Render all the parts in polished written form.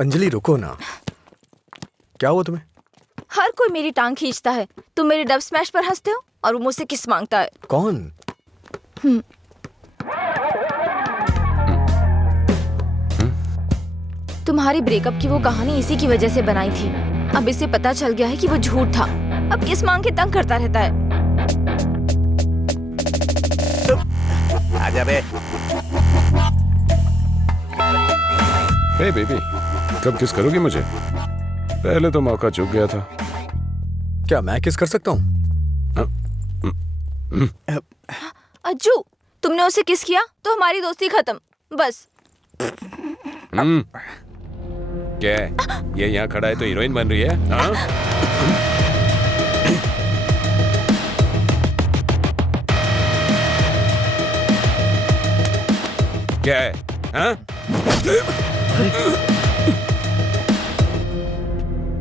अंजलि रुको ना। क्या हुआ तुम्हें? हर कोई मेरी टांग खींचता है। तुम मेरे डब स्मैश पर हंसते हो और वो मुझसे किस मांगता है। कौन? तुम्हारी ब्रेकअप की वो कहानी इसी की वजह से बनाई थी। अब इसे पता चल गया है कि वो झूठ था। अब किस मांग के तंग करता रहता है। आजा बे। हे बेबी, कब किस करोगी मुझे? पहले तो मौका चूक गया था। क्या मैं किस कर सकता हूँ? अज्जू, तुमने उसे किस किया तो हमारी दोस्ती खत्म। बस। क्या है? ये यहाँ खड़ा है तो हीरोइन बन रही है? हाँ? क्या है? हाँ?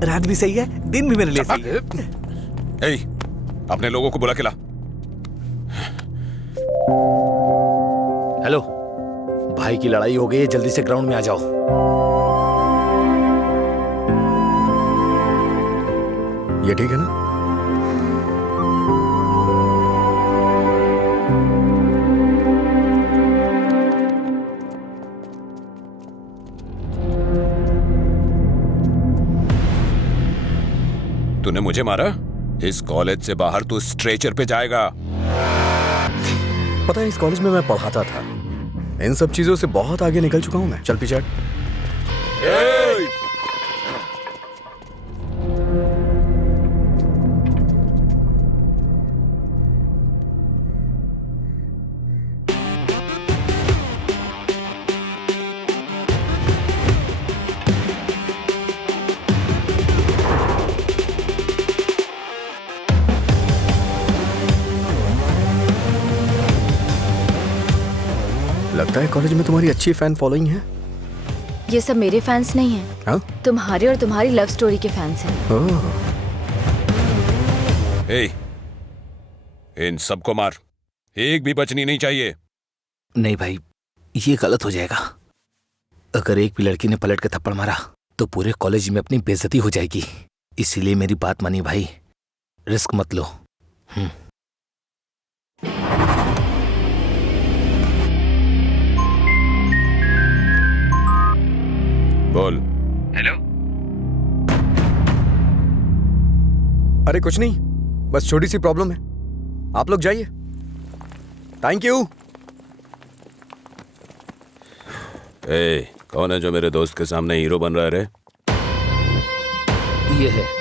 रात भी सही है, दिन भी मेरे लिए सही है। ए, अपने लोगों को बुला के ला। हेलो, भाई की लड़ाई हो गई है, जल्दी से ग्राउंड में आ जाओ। ये ठीक है ना? तूने मुझे मारा? इस कॉलेज से बाहर तू स्ट्रेचर पे जाएगा। पता है, इस कॉलेज में मैं पढ़ाता था। इन सब चीजों से बहुत आगे निकल चुका हूं मैं। चल पीछे हट। लगता है कॉलेज में तुम्हारी अच्छी फैन फॉलोइंग है। ये सब मेरे फैंस नहीं हैं। हाँ? तुम्हारे और तुम्हारी लव स्टोरी के फैंस हैं। ओह। ए, इन सबको मार। एक भी बचनी नहीं चाहिए। नहीं भाई, ये गलत हो जाएगा। अगर एक भी लड़की ने पलट के थप्पड़ मारा तो पूरे कॉलेज में अपनी बेइज्जती हो जाएगी। इसीलिए मेरी बात मानी भाई, रिस्क मत लो। बोल। हेलो। अरे कुछ नहीं, बस छोटी सी प्रॉब्लम है। आप लोग जाइए। Thank you. ए, कौन है जो मेरे दोस्त के सामने हीरो बन रहा है रे? ये है।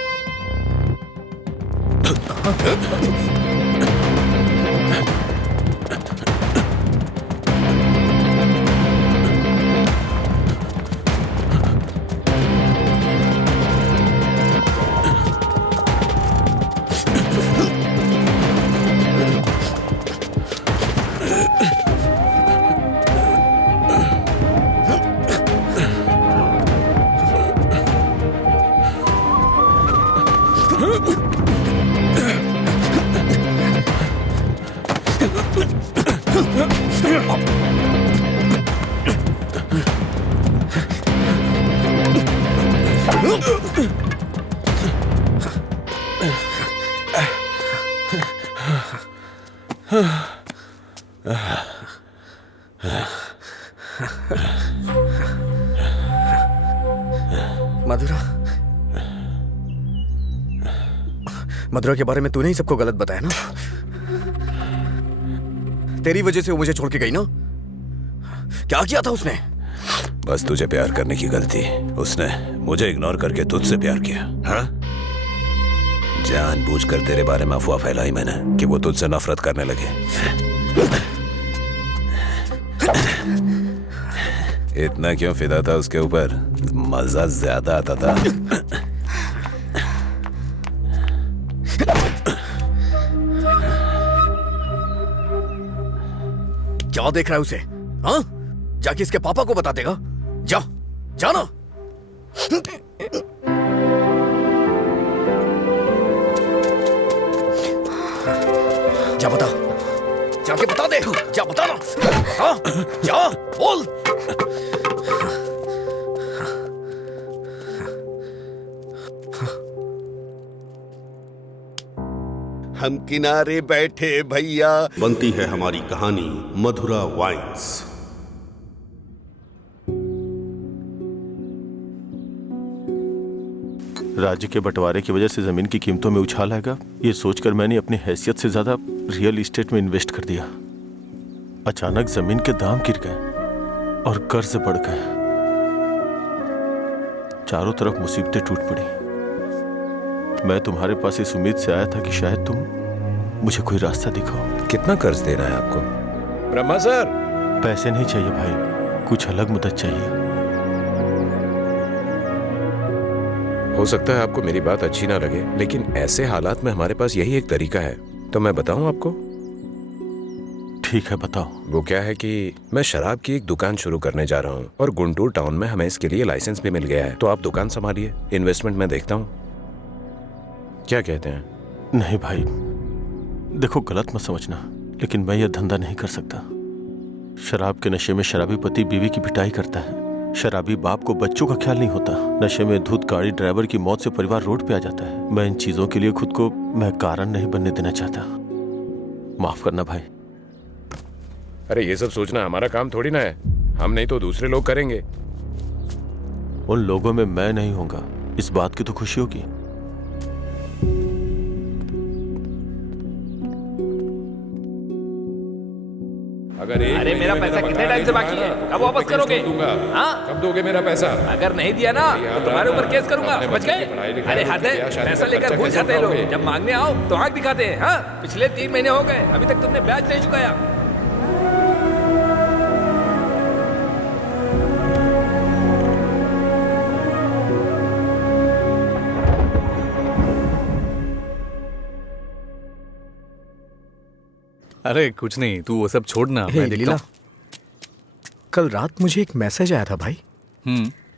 मधुरा, मधुरा के बारे में तूने ही सबको गलत बताया ना? तेरी वजह से वो मुझे छोड़ के गई ना? क्या किया था उसने? बस तुझे प्यार करने की गलती। उसने मुझे इग्नोर करके तुझसे प्यार किया। हाँ? जानबूझकर तेरे बारे में अफवाह फैलाई मैंने कि वो तुझसे नफरत करने लगे। इतना क्यों फिदा था उसके ऊपर? मजा ज्यादा आता था। क्या देख रहा है उसे? हाँ? जाके इसके पापा को बता देगा। जा, जाना। जा बता, जाके बता दे। जा बता ना। हाँ? जा, बोल। हम किनारे बैठे भैया। बनती है हमारी कहानी मधुरा वाइन्स। राज्य के बंटवारे की वजह से जमीन की कीमतों में उछाल आएगा, ये सोचकर मैंने अपनी हैसियत से ज्यादा रियल एस्टेट में इन्वेस्ट कर दिया। अचानक जमीन के दाम गिर गए और कर्ज बढ़ गए। चारों तरफ मुसीबतें टूट पड़ी। मैं तुम्हारे पास इस उम्मीद से आया था कि शायद तुम मुझे कोई रास्ता दिखाओ। कितना कर्ज देना है आपको? ब्रह्मा सर, पैसे नहीं चाहिए भाई, कुछ अलग मदद चाहिए। हो सकता है आपको मेरी बात अच्छी ना लगे, लेकिन ऐसे हालात में हमारे पास यही एक तरीका है। तो मैं बताऊं आपको? ठीक है, बताओ। वो क्या है कि मैं शराब की एक दुकान शुरू करने जा रहा हूँ और गुंटूर टाउन में हमें इसके लिए लाइसेंस भी मिल गया है। तो आप दुकान संभालिए, इन्वेस्टमेंट मैं देखता हूँ। क्या कहते हैं? नहीं भाई, देखो गलत मत समझना, लेकिन मैं यह धंधा नहीं कर सकता। शराब के नशे में शराबी पति बीवी की पिटाई करता है, शराबी बाप को बच्चों का ख्याल नहीं होता, नशे में धुत गाड़ी ड्राइवर की मौत से परिवार रोड पे आ जाता है। मैं इन चीजों के लिए खुद को मैं कारण नहीं बनने देना चाहता। माफ करना भाई। अरे ये सब सोचना हमारा काम थोड़ी ना है, हम नहीं तो दूसरे लोग करेंगे। उन लोगों में मैं नहीं होगा, इस बात की तो खुशी होगी। अरे मेरा पैसा कितने टाइम से बाकी है? कब वापस करोगे? हाँ? कब दोगे मेरा पैसा? अगर नहीं दिया ना तो तुम्हारे ऊपर केस करूंगा, समझ गए? अरे हद है, पैसा लेकर भूल जाते हैं लोग, जब मांगने आओ तो आंख दिखाते हैं। हाँ, पिछले 3 महीने हो गए, अभी तक तुमने ब्याज नहीं चुकाया। अरे कुछ नहीं, तू वो सब छोड़ना, मैं देखता हूँ। कल रात मुझे एक मैसेज आया था भाई,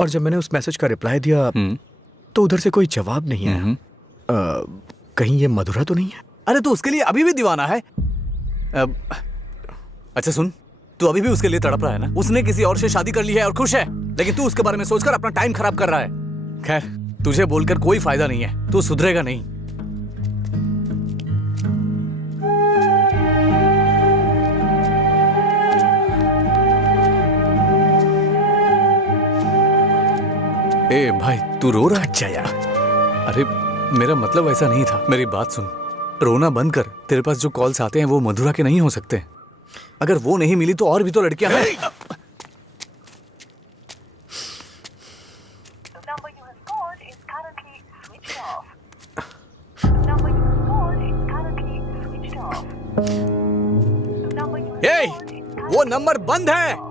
और जब मैंने उस मैसेज का रिप्लाई दिया तो उधर से कोई जवाब नहीं आया। कहीं ये मधुरा तो नहीं है? अरे तू उसके लिए अभी भी दीवाना है? अच्छा सुन, तू अभी भी उसके लिए तड़प रहा है ना? उसने किसी और से शादी कर ली है और खुश है, लेकिन तू उसके बारे में सोचकर अपना टाइम खराब कर रहा है। खैर, तुझे बोलकर कोई फायदा नहीं है, तू सुधरेगा नहीं। ए भाई, तू रो रहा है? अच्छा यार, अरे मेरा मतलब ऐसा नहीं था, मेरी बात सुन। रोना बंद कर। तेरे पास जो कॉल्स आते हैं वो मधुरा के नहीं हो सकते। अगर वो नहीं मिली तो और भी तो लड़कियां हैं। ए, वो नंबर बंद है।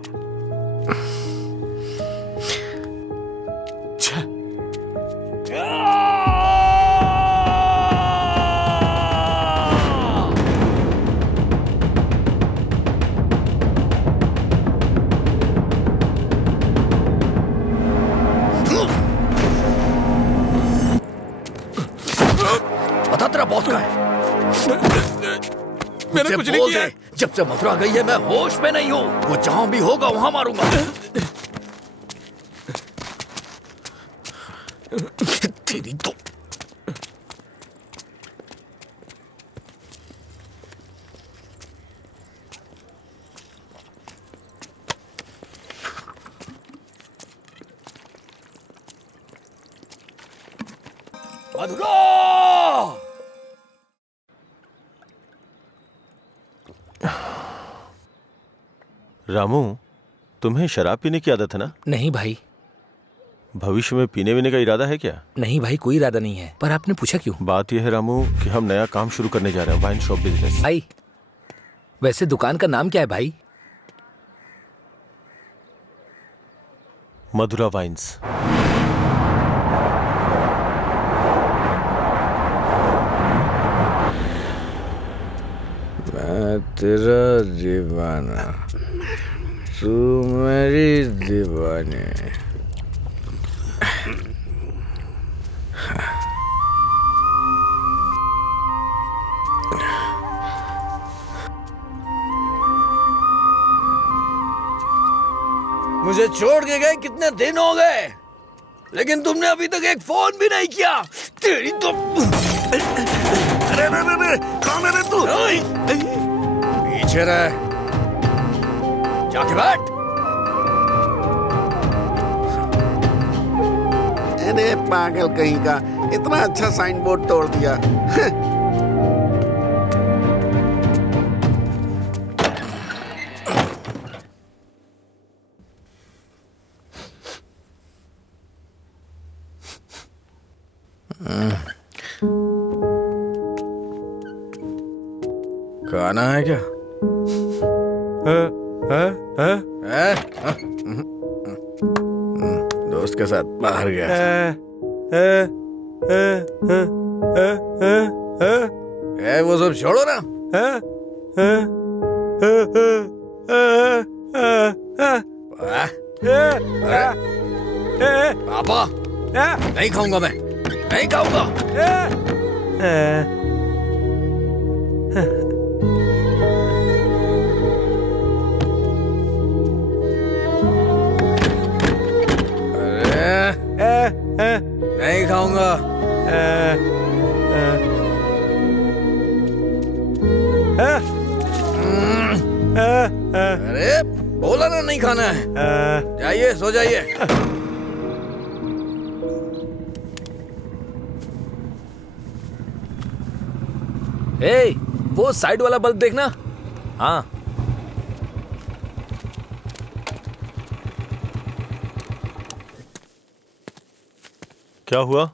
बता तेरा बॉस कहाँ है? मैंने कुछ नहीं किया। जब से मथुरा गई है मैं होश में नहीं हूँ। वो जहां भी होगा वहां मारूंगा। तेरी तो मधुरा! रामू, तुम्हें शराब पीने की आदत है ना? नहीं भाई। भविष्य में पीने वीने का इरादा है क्या? नहीं भाई, कोई इरादा नहीं है। पर आपने पूछा क्यों? बात यह है रामू कि हम नया काम शुरू करने जा रहे हैं, वाइन शॉप बिजनेस। भाई, वैसे दुकान का नाम क्या है भाई? मधुरा वाइन्स। मैं तेरा दीवाना, तू मेरी दीवानी। मुझे छोड़ के गए कितने दिन हो गए, लेकिन तुमने अभी तक एक फोन भी नहीं किया। तेरी तो अरे कौन है रे तू? पीछे रह, जाके बैठ। अरे पागल कहीं का, इतना अच्छा साइन बोर्ड तोड़ दिया। खाना है क्या? दोस्त के साथ बाहर गया था। वो सब छोड़ो ना। पापा, नहीं खाऊंगा मैं, नहीं खाऊंगा। नहीं खाऊंगा। अरे बोला ना नहीं खाना है। जाइए, सो जाइए। ए, वो साइड वाला बल्ब देखना। हाँ, क्या हुआ?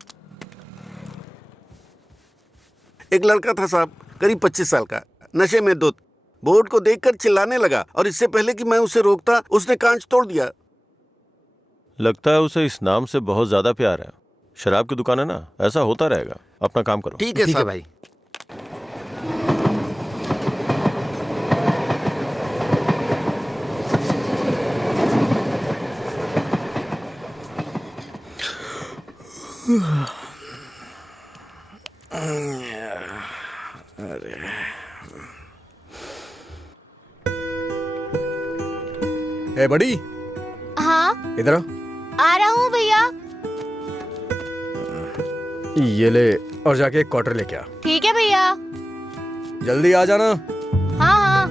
एक लड़का था साहब, करीब 25 साल का, नशे में धुत, बोर्ड को देखकर चिल्लाने लगा और इससे पहले कि मैं उसे रोकता उसने कांच तोड़ दिया। लगता है उसे इस नाम से बहुत ज्यादा प्यार है। शराब की दुकान है ना, ऐसा होता रहेगा। अपना काम करो। ठीक है ठीक है साहब। भाई। ए बड़ी, हाँ, इधर आ रहा हूँ भैया। ये ले और जाके एक क्वार्टर लेके आ। ठीक है भैया। जल्दी आ जाना। हाँ हाँ।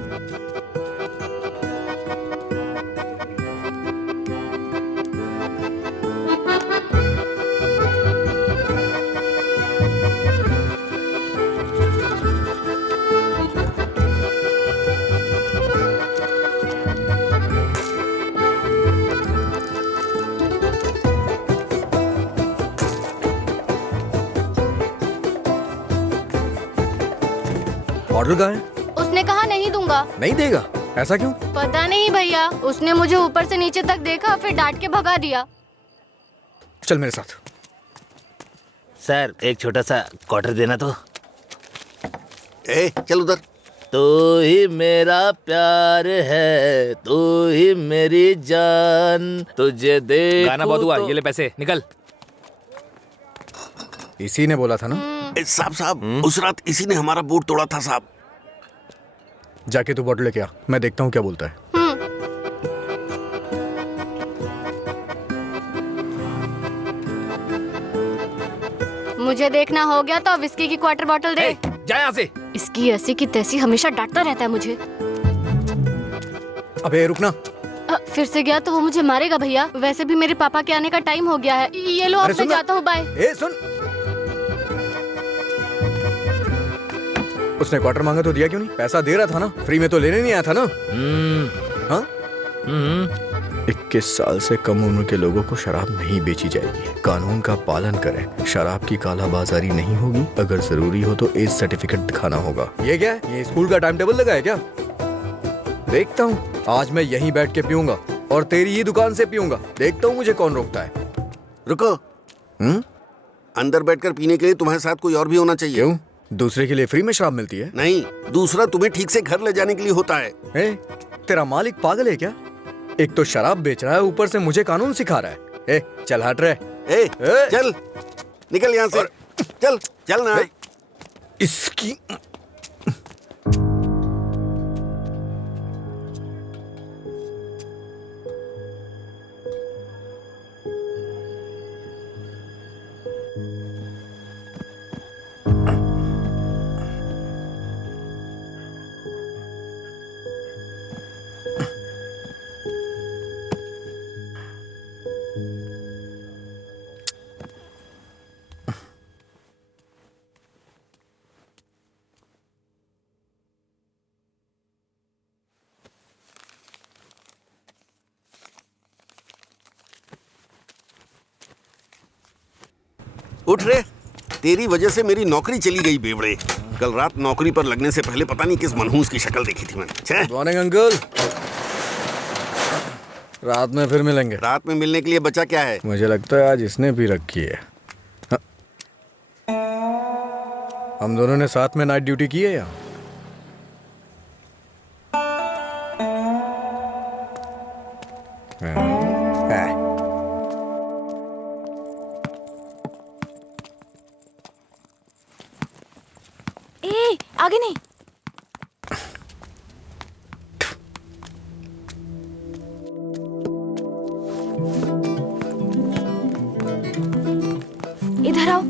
ऑर्डर कहाँ है? उसने कहा नहीं दूंगा। नहीं देगा? ऐसा क्यों? पता नहीं भैया, उसने मुझे ऊपर से नीचे तक देखा, फिर डांट के भगा दिया। चल मेरे साथ। सर, एक छोटा सा क्वार्टर देना तो। चल उधर। तू ही मेरा प्यार है, तू ही मेरी जान, तुझे देखूं गाना बहुत हुआ। ये ले पैसे, निकल। इसी ने बोला था ना। साहब साहब, उस रात इसी ने हमारा बोर्ड तोड़ा था साहब। जाके तू बॉटल लेके आ, मैं देखता हूँ क्या बोलता है। मुझे देखना हो गया तो विस्की की क्वार्टर बॉटल दे। जा यहाँ से। इसकी ऐसी की तैसी हमेशा डांटता रहता है मुझे। अबे रुकना। फिर से गया तो वो मुझे मारेगा भैया। वैसे भी मेरे पापा के आने का टाइम हो गया है। ये लो, अब मैं जाता हूँ, बाय। सुन, उसने क्वार्टर मांगा तो दिया क्यों नहीं? पैसा दे रहा था ना, फ्री में तो लेने नहीं आया था ना। हाँ? 21 साल से कम उम्र के लोगों को शराब नहीं बेची जाएगी। कानून का पालन करें। शराब की कालाबाजारी नहीं होगी। अगर जरूरी हो तो एज सर्टिफिकेट दिखाना होगा। ये क्या है? ये स्कूल का टाइम टेबल लगा है क्या? देखता हूँ, आज मैं यहीं बैठ के पीऊंगा और तेरी ही दुकान से पीऊंगा। देखता हूँ मुझे कौन रोकता है। रुको। अंदर बैठकर पीने के लिए तुम्हारे साथ कोई और भी होना चाहिए। क्यों? दूसरे के लिए फ्री में शराब मिलती है? नहीं, दूसरा तुम्हें ठीक से घर ले जाने के लिए होता है। तेरा मालिक पागल है क्या? एक तो शराब बेच रहा है, ऊपर से मुझे कानून सिखा रहा है। चल हट रहे। चल निकल यहाँ से। चल चल ना। इसकी उठ रे, तेरी वजह से मेरी नौकरी चली गई बेवड़े। कल रात नौकरी पर लगने से पहले पता नहीं किस मनहूस की शक्ल देखी थी मैंने। छे, गुड मॉर्निंग अंकल। रात में फिर मिलेंगे। रात में मिलने के लिए बचा क्या है? मुझे लगता है आज इसने भी रखी है। हाँ। हम दोनों ने साथ में नाइट ड्यूटी की है या? ए, आगे नहीं। इधर आओ।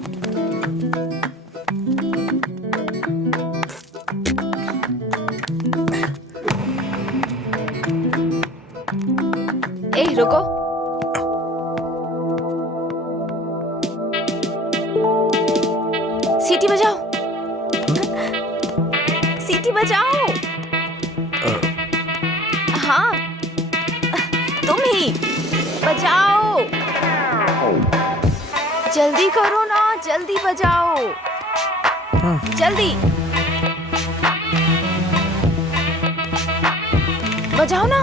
ए, रुको। सीटी बजाओ। सीटी बजाओ। हाँ, तुम ही बजाओ। जल्दी करो ना, जल्दी बजाओ। जल्दी बजाओ ना।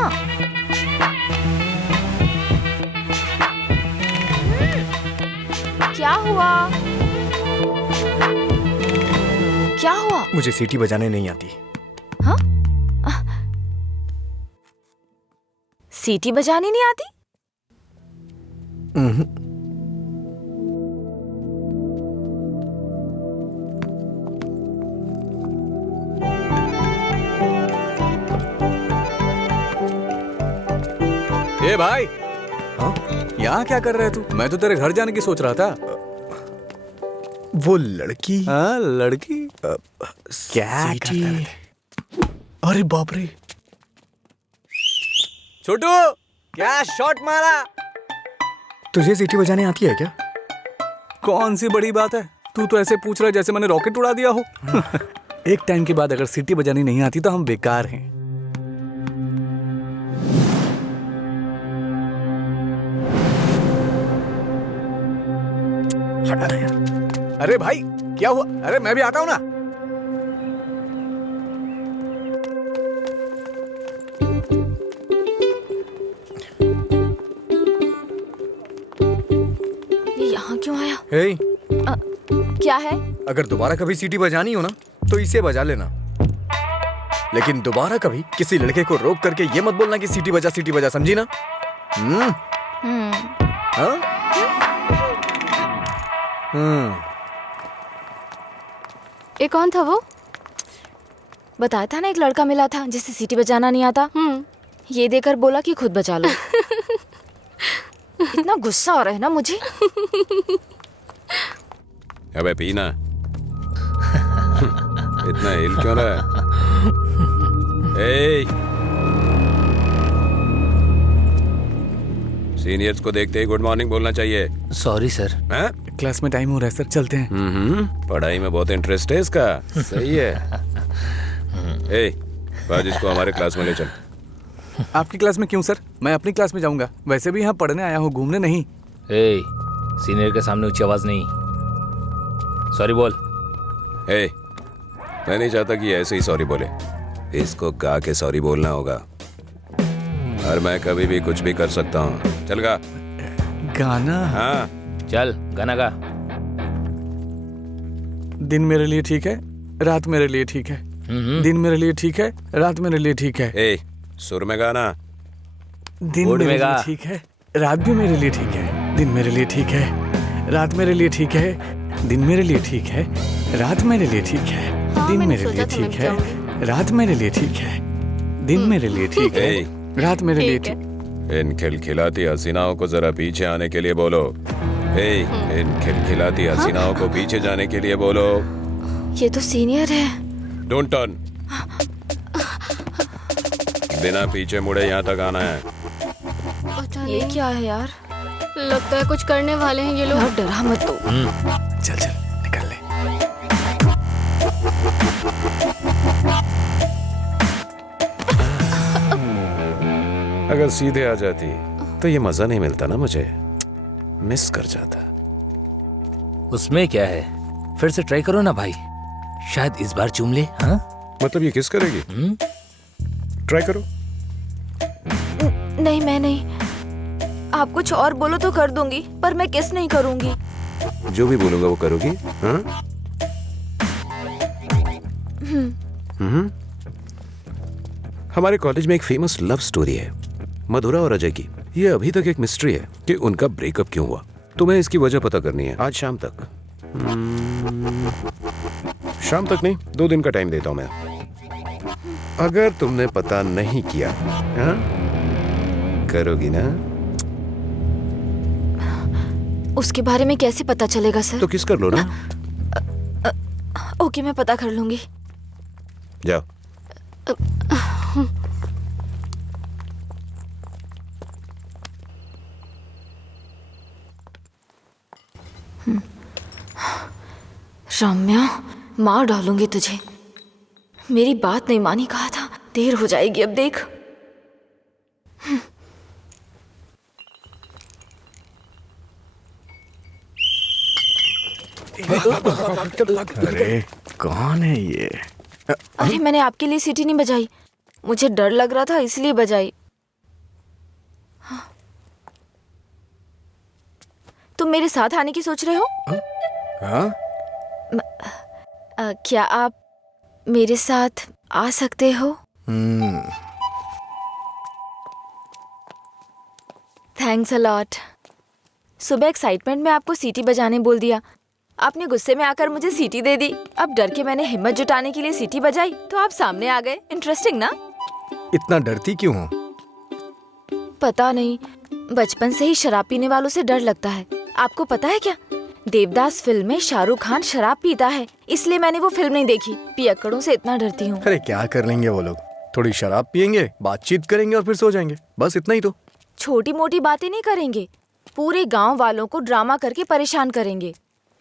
क्या हुआ? क्या हुआ? मुझे सीटी बजाने नहीं आती। हाँ? सीटी बजानी नहीं आती? ए भाई, हाँ? यहाँ क्या कर रहे है तू? मैं तो तेरे घर जाने की सोच रहा था। वो लड़की। हाँ, लड़की क्या करता है? अरे बाप रे, छोटू, क्या शॉट मारा? तुझे सीटी बजाने आती है क्या? कौन सी बड़ी बात है? तू तो ऐसे पूछ रहा है जैसे मैंने रॉकेट उड़ा दिया हो। एक टाइम के बाद अगर सीटी बजानी नहीं आती तो हम बेकार हैं। हटा यार। अरे भाई, क्या हुआ? अरे मैं भी आता हूं ना। ये यहाँ क्यों आया? हे, क्या है? अगर दोबारा कभी सीटी बजानी हो ना तो इसे बजा लेना, लेकिन दोबारा कभी किसी लड़के को रोक करके ये मत बोलना कि सीटी बजा, समझी ना? हाँ? ये कौन था वो? बताया था ना, एक लड़का मिला था जिसे सीटी बजाना नहीं आता। ये देकर बोला कि खुद बजा लो। इतना गुस्सा आ रहा है ना मुझे। अबे पीना। इतना हिल क्यों रहा है? सीनियर्स को देखते ही गुड मॉर्निंग बोलना चाहिए। Sorry sir. हैं? क्लास में टाइम हो रहा है सर, चलते हैं। पढ़ाई में बहुत इंटरेस्ट है इसका। सही है। आज इसको हमारे क्लास में ले चल। आपकी क्लास में क्यों सर? मैं अपनी क्लास में जाऊंगा। वैसे भी यहाँ पढ़ने आया हूँ, घूमने नहीं। सीनियर के सामने ऊंची आवाज नहीं। सॉरी बोल। मैं नहीं चाहता कि ऐसे ही सॉरी बोले। इसको गा के सॉरी बोलना होगा, और मैं कभी भी कुछ भी कर सकता हूँ। चल गा। गाना? हाँ चल गाना गा। दिन मेरे लिए ठीक है, रात मेरे लिए ठीक है। दिन मेरे लिए ठीक है, रात मेरे लिए ठीक है। सुर में गाना। दिन मेरे लिए ठीक है, रात भी मेरे लिए ठीक है। दिन मेरे लिए ठीक है, रात मेरे लिए ठीक है। दिन मेरे लिए ठीक है, रात मेरे लिए ठीक है। दिन मेरे लिए ठीक है, रात मेरे लिए ठीक है। दिन मेरे लिए ठीक है, रात मेरे लिए ठीक। इन खिलखिलाती हसीनाओं को जरा पीछे आने के लिए बोलो। इन खिलखिलाती हसीनाओं को पीछे जाने के लिए बोलो। ये तो सीनियर है। Don't turn. बिना पीछे मुड़े यहाँ तक आना है। पता ये नहीं, क्या है यार? लगता है कुछ करने वाले हैं ये लोग। यार डरा मत तो। चल चल निकल ले। अगर सीधे आ जाती तो ये मजा नहीं मिलता ना, मुझे मिस कर जाता। उसमें क्या है, फिर से ट्राई करो ना भाई, शायद इस बार चूम ले। हाँ मतलब ये किस करेगी? ट्राई करो। नहीं मैं नहीं, आप कुछ और बोलो तो कर दूंगी, पर मैं किस नहीं करूंगी। जो भी बोलूंगा वो करोगी? हाँ? हमारे कॉलेज में एक फेमस लव स्टोरी है, मधुरा और अजय की। ये अभी तक एक मिस्ट्री है कि उनका ब्रेकअप क्यों हुआ। तुम्हें इसकी वजह पता करनी है आज शाम तक। शाम तक नहीं, 2 दिन का टाइम देता हूं मैं। अगर तुमने पता नहीं किया, हाँ? करोगी ना? उसके बारे में कैसे पता चलेगा सर? तो किस कर लो ना। ओके मैं पता कर लूंगी। जाओ। रम्या, मार डालूंगी तुझे। मेरी बात नहीं मानी, कहा था। देर हो जाएगी अब देख। अरे कौन है ये? अरे मैंने आपके लिए सीटी नहीं बजाई, मुझे डर लग रहा था इसलिए बजाई। तुम मेरे साथ आने की सोच रहे हो? हाँ? क्या आप मेरे साथ आ सकते हो? Thanks a lot. सुबह एक्साइटमेंट में आपको सीटी बजाने बोल दिया, आपने गुस्से में आकर मुझे सीटी दे दी। अब डर के मैंने हिम्मत जुटाने के लिए सीटी बजाई तो आप सामने आ गए। इंटरेस्टिंग ना? इतना डरती क्यों हो? पता नहीं, बचपन से ही शराब पीने वालों से डर लगता है। आपको पता है क्या, देवदास फिल्म में शाहरुख खान शराब पीता है, इसलिए मैंने वो फिल्म नहीं देखी। पियक्कड़ों से इतना डरती हूँ। अरे क्या कर लेंगे वो लोग, थोड़ी शराब पियेंगे, बातचीत करेंगे और फिर सो जाएंगे, बस इतना ही तो। छोटी मोटी बातें नहीं करेंगे, पूरे गांव वालों को ड्रामा करके परेशान करेंगे।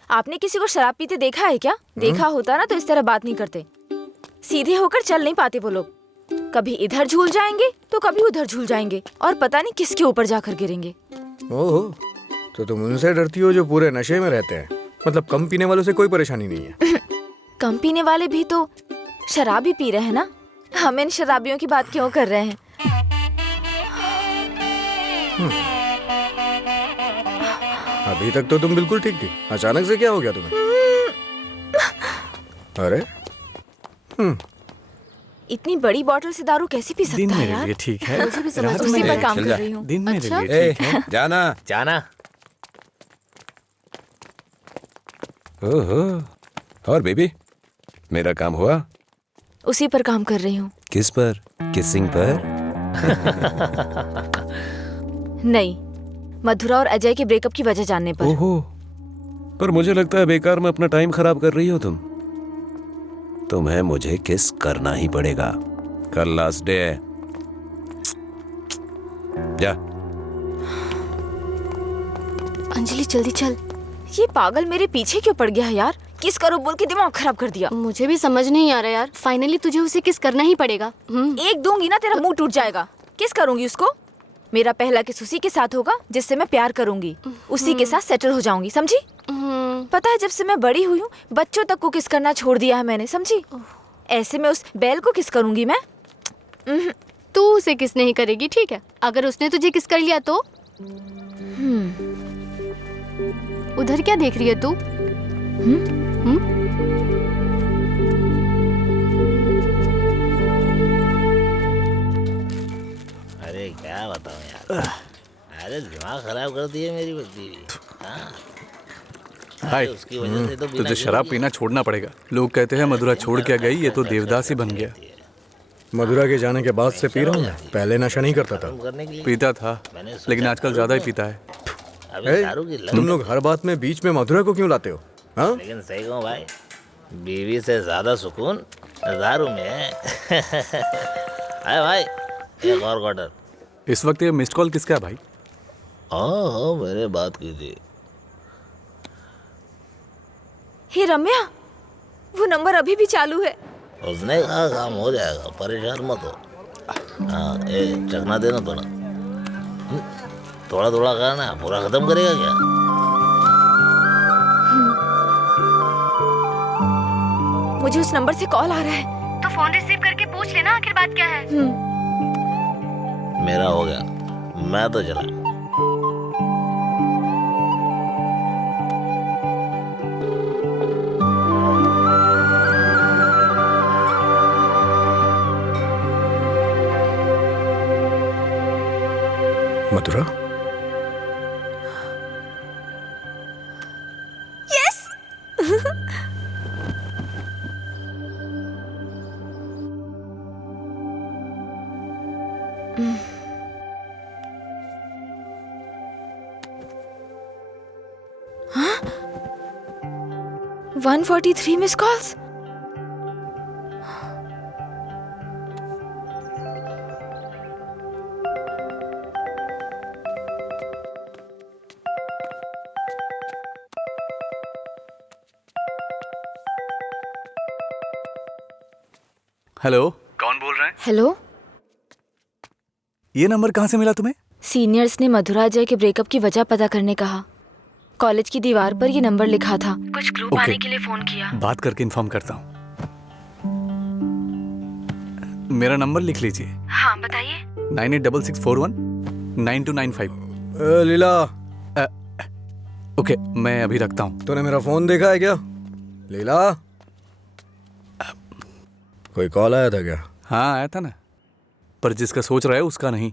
आपने किसी को शराब पीते देखा है क्या? देखा होता ना तो इस तरह बात नहीं करते। सीधे होकर चल नहीं पाते वो लोग, कभी इधर झूल जाएंगे तो कभी उधर झूल जाएंगे और पता नहीं किसके ऊपर जाकर गिरेंगे। ओहो, तो तुम उनसे डरती हो जो पूरे नशे में रहते हैं। मतलब कम पीने वालों से कोई परेशानी नहीं है। कम पीने वाले भी तो शराब ही पी रहे हैं ना, हम इन शराबियों की बात क्यों कर रहे हैं? अभी तक तो तुम बिल्कुल ठीक थी, अचानक से क्या हो गया तुम्हें? अरे इतनी बड़ी बोतल से दारू कैसे पी दिन सकता है मेरे यार? लिए ठीक है, मुझे भी समझ रात उसी मेरे पर लिए काम चल कर जा। रही हूँ। दिन मेरे अच्छा? लिए ठीक है। जाना जाना। ओहो, और बेबी, मेरा काम हुआ? उसी पर काम कर रही हूँ। किस पर? किसिंग पर? नहीं, मधुरा और अजय के ब्रेकअप की वजह जानने पर। ओहो, पर मुझे लगता है बेकार में अपना टाइम खराब कर रही हो तुम। तुम्हें मुझे किस करना ही पड़ेगा, कल लास्ट डे है। जा। अंजलि जल्दी चल। ये पागल मेरे पीछे क्यों पड़ गया है यार? किस करो बोल के दिमाग खराब कर दिया। मुझे भी समझ नहीं आ रहा यार, फाइनली तुझे उसे किस करना ही पड़ेगा। एक दूंगी ना तेरा मुंह टूट जाएगा। किस करूंगी उसको? मेरा पहला किस उसी के साथ होगा जिससे मैं प्यार करूंगी, उसी के साथ सेटल हो जाऊंगी, समझी? पता है जब से मैं बड़ी हुई हूँ बच्चों तक को किस करना छोड़ दिया है मैंने, समझी? ऐसे में उस बैल को किस करूंगी मैं? तू उसे किस नहीं करेगी, ठीक है? अगर उसने तुझे किस कर लिया तो? उधर क्या देख रही है तू? अरे क्या बताऊं यार, अरे दिमाग खराब कर दिए मेरी बच्ची। हाय, उसकी वजह से तो तुझे शराब पीना छोड़ना पड़ेगा। लोग कहते हैं मधुरा छोड़ के गई, ये तो देवदास ही बन गया। मधुरा के जाने के बाद से पी रहा हूँ मैं, पहले नशा नहीं करता था। पीता था लेकिन आजकल ज्यादा ही पीता है। तुम लोग हर बात में बीच में मधुरा को क्यों लाते हो? हाँ? लेकिन सही कहूँ भाई, बीवी से ज्यादा सुकून दारू में है। अरे भाई, एक और क्वार्टर। इस वक्त ये मिस्ड कॉल किसका है भाई? हाँ मैंने बात की थी। हे रम्या, वो नंबर अभी भी चालू है। उसने कहा काम हो जाएगा, परेशान मत हो। हाँ, चखना देना थोड़ा। थोड़ा थोड़ा करना, पूरा खत्म करेगा क्या? मुझे उस नंबर से कॉल आ रहा है। तो फोन रिसीव करके पूछ लेना आखिर बात क्या है। मेरा हो गया, मैं तो चला। मथुरा, हाँ? 143 मिस कॉल्स। हेलो, कौन बोल रहा है? हेलो, ये नंबर कहाँ से मिला तुम्हें? सीनियर्स ने मधुरा अजय के ब्रेकअप की वजह पता करने कहा। कॉलेज की दीवार पर ये नंबर लिखा था। कुछ ग्रुप ओके। आने के लिए फोन किया। बात करके इन्फॉर्म करता हूँ। मेरा नंबर लिख लीजिए। हाँ बताइए। 9866419295। लीला, ओके, मैं अभी रखता हूँ। तूने मेरा फोन देखा है क्या? लीला, कोई कॉल आया था क्या? हाँ आया था ना, पर जिसका सोच रहा है उसका नहीं।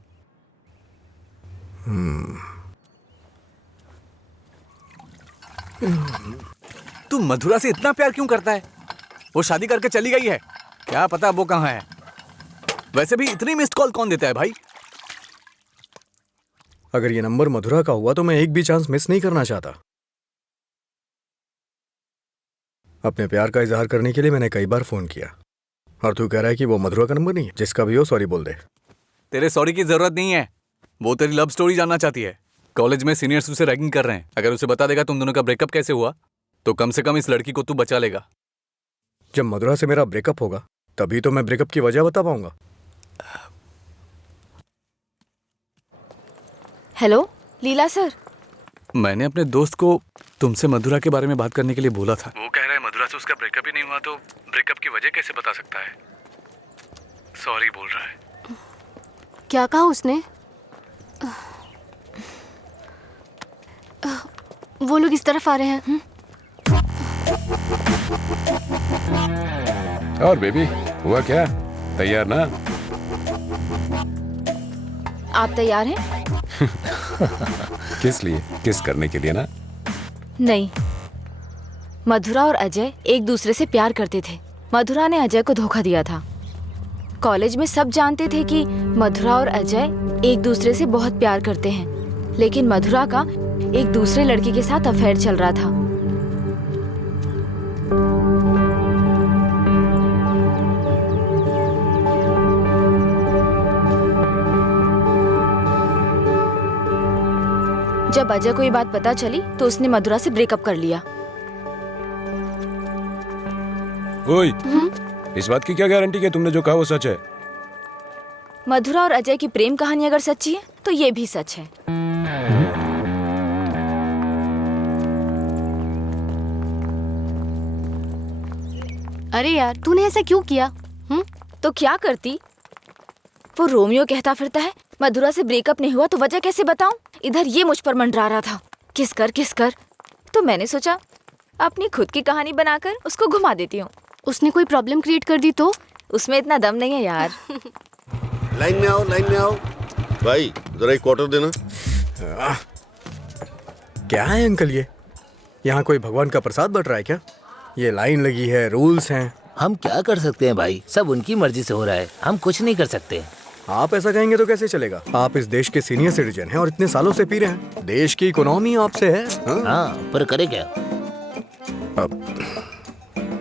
तू मधुरा से इतना प्यार क्यों करता है? वो शादी करके चली गई है, क्या पता वो कहाँ है। वैसे भी इतनी मिस्ड कॉल कौन देता है भाई? अगर ये नंबर मधुरा का हुआ तो मैं एक भी चांस मिस नहीं करना चाहता। अपने प्यार का इजहार करने के लिए मैंने कई बार फोन किया, और तू कह रहा है कि वो मधुरा का नंबर नहीं है? जिसका भी हो सॉरी बोल दे। तेरे सॉरी की जरूरत नहीं है, वो तेरी लव स्टोरी जानना चाहती है। कॉलेज में सीनियर्स उसे रैगिंग कर रहे हैं। अगर उसे बता देगा तुम दोनों का ब्रेकअप कैसे हुआ तो कम से कम इस लड़की को तू बचा लेगा। जब मधुरा से मेरा ब्रेकअप होगा तभी तो मैं ब्रेकअप की वजह बता पाऊंगा। हेलो लीला सर। मैंने अपने दोस्त को तुमसे मधुरा के बारे में बात करने के लिए बोला था। वो कह रहा है मधुरा से उसका ब्रेकअप ही नहीं हुआ तो ब्रेकअप की वजह कैसे बता सकता है। सॉरी बोल रहा है। क्या कहा उसने? वो लोग इस तरफ आ रहे हैं। और बेबी, हुआ क्या? तैयार ना? आप तैयार हैं? किस लिए? किस करने के लिए ना? नहीं, मधुरा और अजय एक दूसरे से प्यार करते थे। मधुरा ने अजय को धोखा दिया था। कॉलेज में सब जानते थे कि मधुरा और अजय एक दूसरे से बहुत प्यार करते हैं, लेकिन मधुरा का एक दूसरे लड़की के साथ अफेयर चल रहा था। जब अजय को ये बात पता चली तो उसने मधुरा से ब्रेकअप कर लिया। ओए, इस बात की क्या गारंटी कि तुमने जो कहा वो सच है? मधुरा और अजय की प्रेम कहानी अगर सच्ची है तो ये भी सच है। अरे यार, तूने ऐसा क्यों किया? तो क्या करती? वो रोमियो कहता फिरता है मधुरा से ब्रेकअप नहीं हुआ तो वजह कैसे बताऊं? इधर ये मुझ पर मंडरा रहा था, किस कर। तो मैंने सोचा अपनी खुद की कहानी बनाकर उसको घुमा देती हूँ। उसने कोई प्रॉब्लम क्रिएट कर दी तो? उसमें इतना दम नहीं है यार। लाइन में आओ, लाइन में आओ। भाई जरा एक क्वार्टर देना। क्या है अंकल ये? यहाँ कोई भगवान का प्रसाद बट रहा है क्या? ये लाइन लगी है, रूल्स हैं। हम क्या कर सकते हैं भाई, सब उनकी मर्जी से हो रहा है, हम कुछ नहीं कर सकते। आप ऐसा कहेंगे तो कैसे चलेगा? आप इस देश के सीनियर सिटीजन हैं और इतने सालों से पी रहे हैं। देश की इकोनॉमी आपसे है। हाँ, पर करे क्या?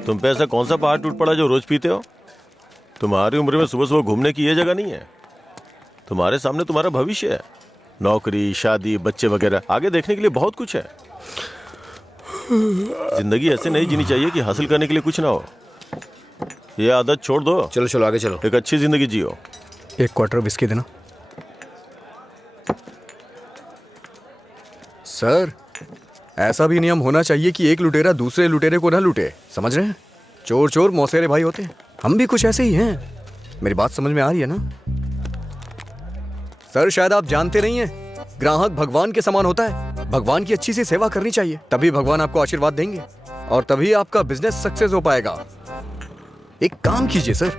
तुम पे ऐसा कौन सा पहाड़ टूट पड़ा जो रोज पीते हो? तुम्हारी उम्र में सुबह सुबह घूमने की ये जगह नहीं है। तुम्हारे सामने तुम्हारा भविष्य है, नौकरी, शादी, बच्चे वगैरह। आगे देखने के लिए बहुत कुछ है। जिंदगी ऐसे नहीं जीनी चाहिए कि हासिल करने के लिए कुछ ना हो। ये आदत छोड़ दो। चलो चलो आगे चलो। एक अच्छी जिंदगी जियो। एक क्वार्टर विस्की देना। सर, ऐसा भी नियम होना चाहिए कि एक लुटेरा दूसरे लुटेरे को ना लूटे, समझ रहे हैं? चोर चोर मौसेरे भाई होते हैं, हम भी कुछ ऐसे ही हैं। मेरी बात समझ में आ रही है ना? सर शायद आप जानते नहीं हैं, ग्राहक भगवान के समान होता है। भगवान की अच्छी सी सेवा करनी चाहिए, तभी भगवान आपको आशीर्वाद देंगे और तभी आपका बिजनेस सक्सेस हो पाएगा। एक काम कीजिए सर,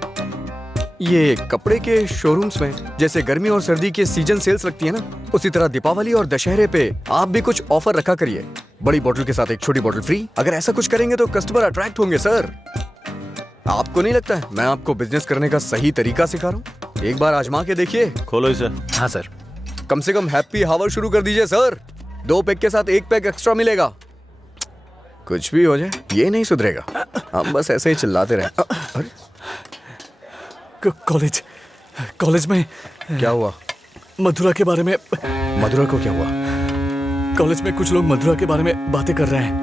ये कपड़े के शोरूम्स में जैसे गर्मी और सर्दी के सीजन सेल्स लगती है ना, उसी तरह दीपावली और दशहरे पे आप भी कुछ ऑफर रखा करिए। बड़ी बोतल के साथ एक छोटी बोतल फ्री। अगर ऐसा कुछ करेंगे तो कस्टमर अट्रैक्ट होंगे सर। आपको नहीं लगता है मैं आपको बिजनेस करने का सही तरीका सिखा रहा हूँ? एक बार आजमा के देखिए। खोलो इसे। हाँ सर। कम से कम हैप्पी हावर शुरू कर दीजिए सर। 2 पैक के साथ 1 पैक एक्स्ट्रा मिलेगा। कुछ भी हो जाए ये नहीं सुधरेगा, हम बस ऐसे ही चिल्लाते रहे। अरे कॉलेज में क्या हुआ? मधुरा के बारे में। मधुरा को क्या हुआ? कॉलेज में कुछ लोग मधुरा के बारे में बातें कर रहे हैं।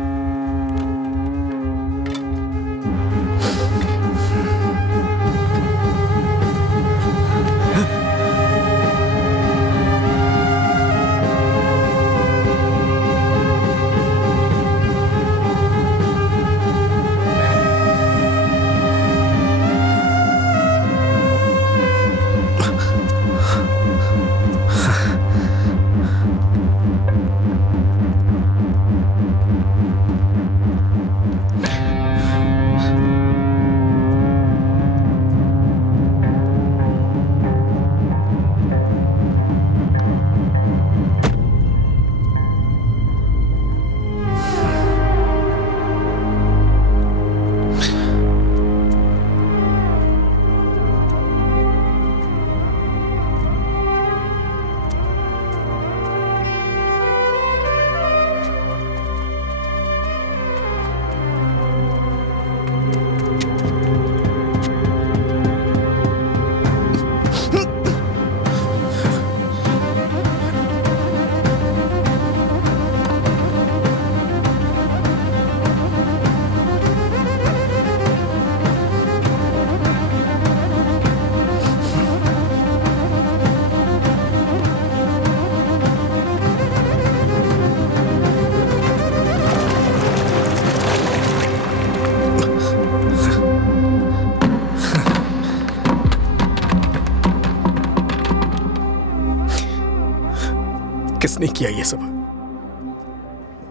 किसने किया ये सब?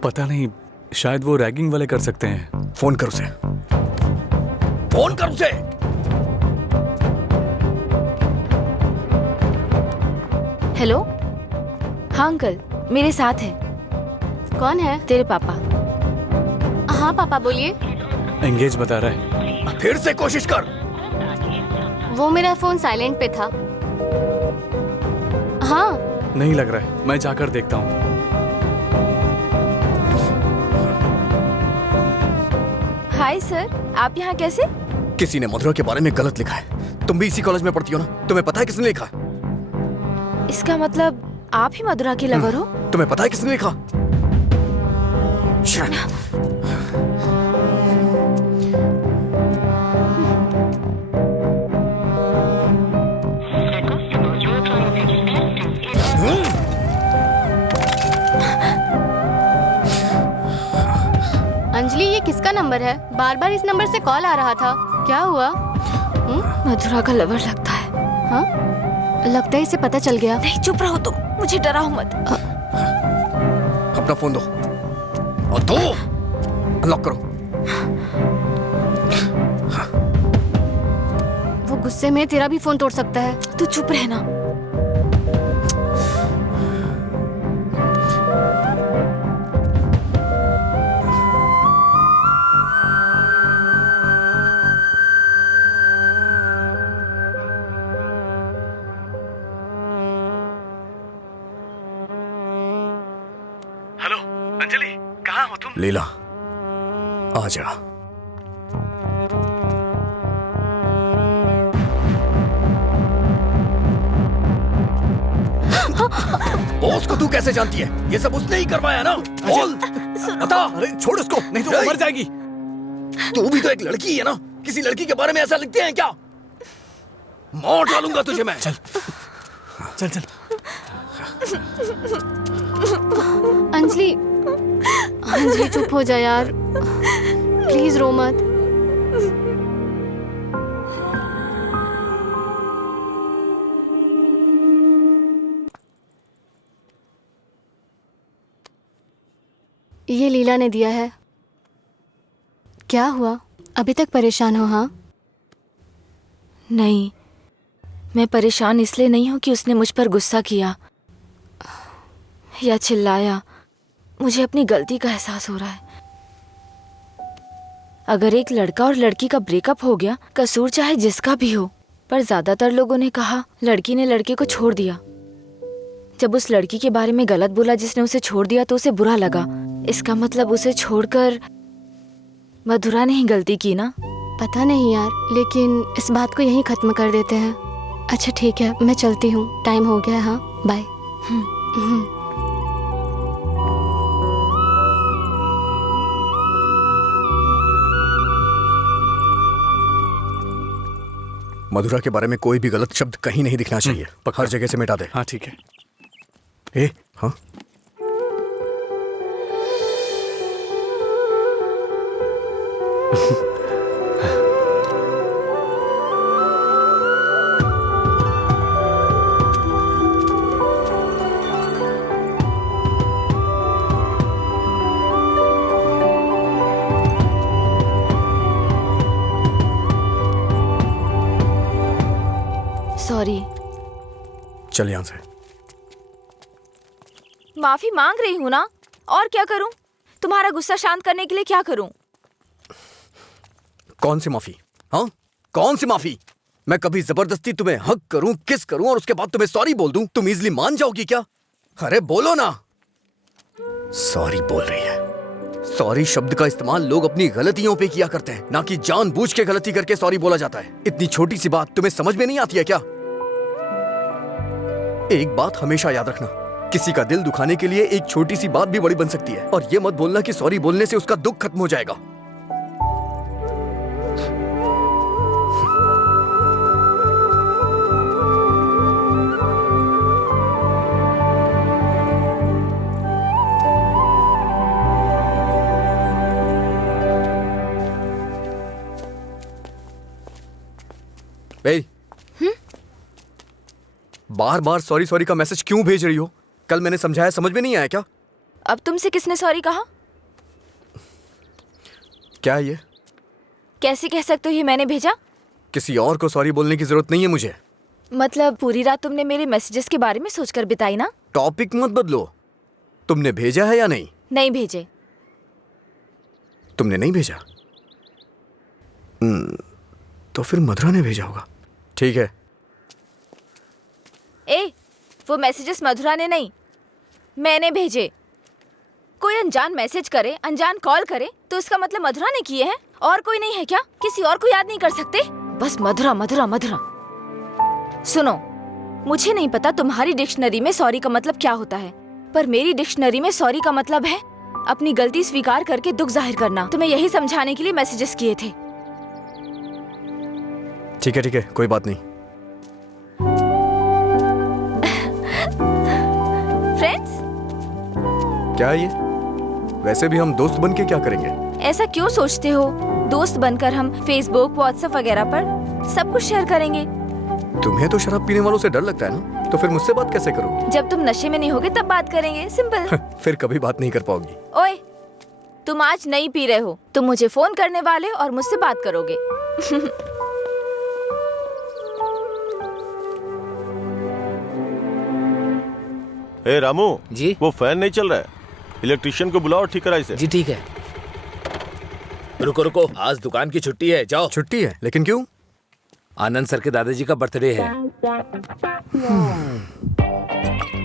पता नहीं, शायद वो रैगिंग वाले कर सकते हैं। फोन कर उसे, फोन कर उसे। हेलो। हाँ अंकल, मेरे साथ है। कौन है? तेरे पापा। हाँ पापा बोलिए। एंगेज बता रहा है। फिर से कोशिश कर। वो मेरा फोन साइलेंट पे था। हाँ नहीं लग रहा है, मैं जाकर देखता हूँ। हाय सर, आप यहाँ कैसे? किसी ने मधुरा के बारे में गलत लिखा है। तुम भी इसी कॉलेज में पढ़ती हो ना, तुम्हें पता है किसने लिखा? इसका मतलब आप ही मधुरा के लवर हो? तुम्हें पता है किसने लिखा? अंजलि, ये किसका नंबर है? बार बार इस नंबर से कॉल आ रहा था, क्या हुआ? मधुरा का लवर लगता है। हाँ, लगता है इसे पता चल गया। नहीं, चुप रहो तुम, मुझे डराओ मत। अपना फोन दो और दो, अनलॉक करो। वो गुस्से में तेरा भी फोन तोड़ सकता है। तू चुप रहना। हेलो अंजलि, कहाँ हो तुम? लीला, आ जा। बॉस को तू कैसे जानती है? ये सब उसने ही करवाया ना? बोल, बता। अरे छोड़ उसको, नहीं तो वो मर जाएगी। तू भी तो एक लड़की है ना, किसी लड़की के बारे में ऐसा लिखते हैं क्या? मार डालूंगा तुझे मैं। चल चल चल। अंजलि, अंजलि चुप हो जा यार, प्लीज रो मत। ये लीला ने दिया है। क्या हुआ, अभी तक परेशान हो? हाँ नहीं, मैं परेशान इसलिए नहीं हूँ कि उसने मुझ पर गुस्सा किया या चिल्लाया। मुझे अपनी गलती का एहसास हो रहा है। अगर एक लड़का और लड़की का ब्रेकअप हो गया, कसूर चाहे जिसका भी हो, पर ज्यादातर लोगों ने कहा लड़की ने लड़के को छोड़ दिया। जब उस लड़की के बारे में गलत बोला जिसने उसे छोड़ दिया तो उसे बुरा लगा। इसका मतलब उसे छोड़कर मधुरा ने ही गलती की ना? पता नहीं यार, लेकिन इस बात को यहीं खत्म कर देते हैं। अच्छा ठीक है, मैं चलती हूँ, टाइम हो गया है। हाँ बाय। मधुरा के बारे में कोई भी गलत शब्द कहीं नहीं दिखना चाहिए। हर जगह से मिटा दे। हाँ ठीक है। ए हाँ, सॉरी। चल यहाँ से। माफी मांग रही हूँ ना, और क्या करूँ? तुम्हारा गुस्सा शांत करने के लिए क्या करूँ? कौन सी माफी? हाँ, कौन सी माफी? मैं कभी जबरदस्ती तुम्हें हक करूं, किस करूं और उसके बाद तुम्हें सॉरी बोल दूं? तुम इजीली मान जाओगी क्या? अरे बोलो ना। सॉरी बोल रही है। सॉरी शब्द का इस्तेमाल लोग अपनी गलतियों पे किया करते हैं, ना कि जानबूझ के गलती करके सॉरी बोला जाता है। इतनी छोटी सी बात तुम्हें समझ में नहीं आती है क्या? एक बात हमेशा याद रखना, किसी का दिल दुखाने के लिए एक छोटी सी बात भी बड़ी बन सकती है। और ये मत बोलना कि सॉरी बोलने से उसका दुख खत्म हो जाएगा। बार बार सॉरी सॉरी का मैसेज क्यों भेज रही हो? कल मैंने समझाया, समझ में नहीं आया क्या? अब तुमसे किसने सॉरी कहा? क्या ये? कैसे कह सकते हो ये मैंने भेजा? किसी और को सॉरी बोलने की जरूरत नहीं है मुझे। मतलब पूरी रात तुमने मेरे मैसेजेस के बारे में सोचकर बिताई ना? टॉपिक मत बदलो। तुमने भेजा है या नहीं? नहीं भेजे। तुमने नहीं भेजा? तो फिर मधुरा ने भेजा होगा। ठीक है। ए, वो मैसेजेस मधुरा ने नहीं, मैंने भेजे। कोई अनजान मैसेज करे, अनजान कॉल करे तो इसका मतलब मधुरा ने किए हैं? और कोई नहीं है क्या? किसी और को याद नहीं कर सकते? बस मधुरा मधुरा मधुरा। सुनो, मुझे नहीं पता तुम्हारी डिक्शनरी में सॉरी का मतलब क्या होता है, पर मेरी डिक्शनरी में सॉरी का मतलब है अपनी गलती स्वीकार करके दुख जाहिर करना। तुम्हें यही समझाने के लिए मैसेजेस किए थे। ठीक है, कोई बात नहीं। फ्रेंड्स? क्या ये? वैसे भी हम दोस्त बन के क्या करेंगे? ऐसा क्यों सोचते हो? दोस्त बनकर हम फेसबुक, व्हाट्सएप वगैरह पर सब कुछ शेयर करेंगे। तुम्हें तो शराब पीने वालों से डर लगता है ना, तो फिर मुझसे बात कैसे करोगी? जब तुम नशे में नहीं होगे तब बात करेंगे, सिंपल। फिर कभी बात नहीं कर पाओगी। ओए, तुम आज नहीं पी रहे हो, तुम मुझे फोन करने वाले और मुझसे बात करोगे। ए रामू जी? वो फैन नहीं चल रहा है, इलेक्ट्रिशियन को बुलाओ और ठीक कराइए इसे। जी ठीक है। रुको रुको, आज दुकान की छुट्टी है, जाओ। छुट्टी है? लेकिन क्यों? आनंद सर के दादाजी का बर्थडे है।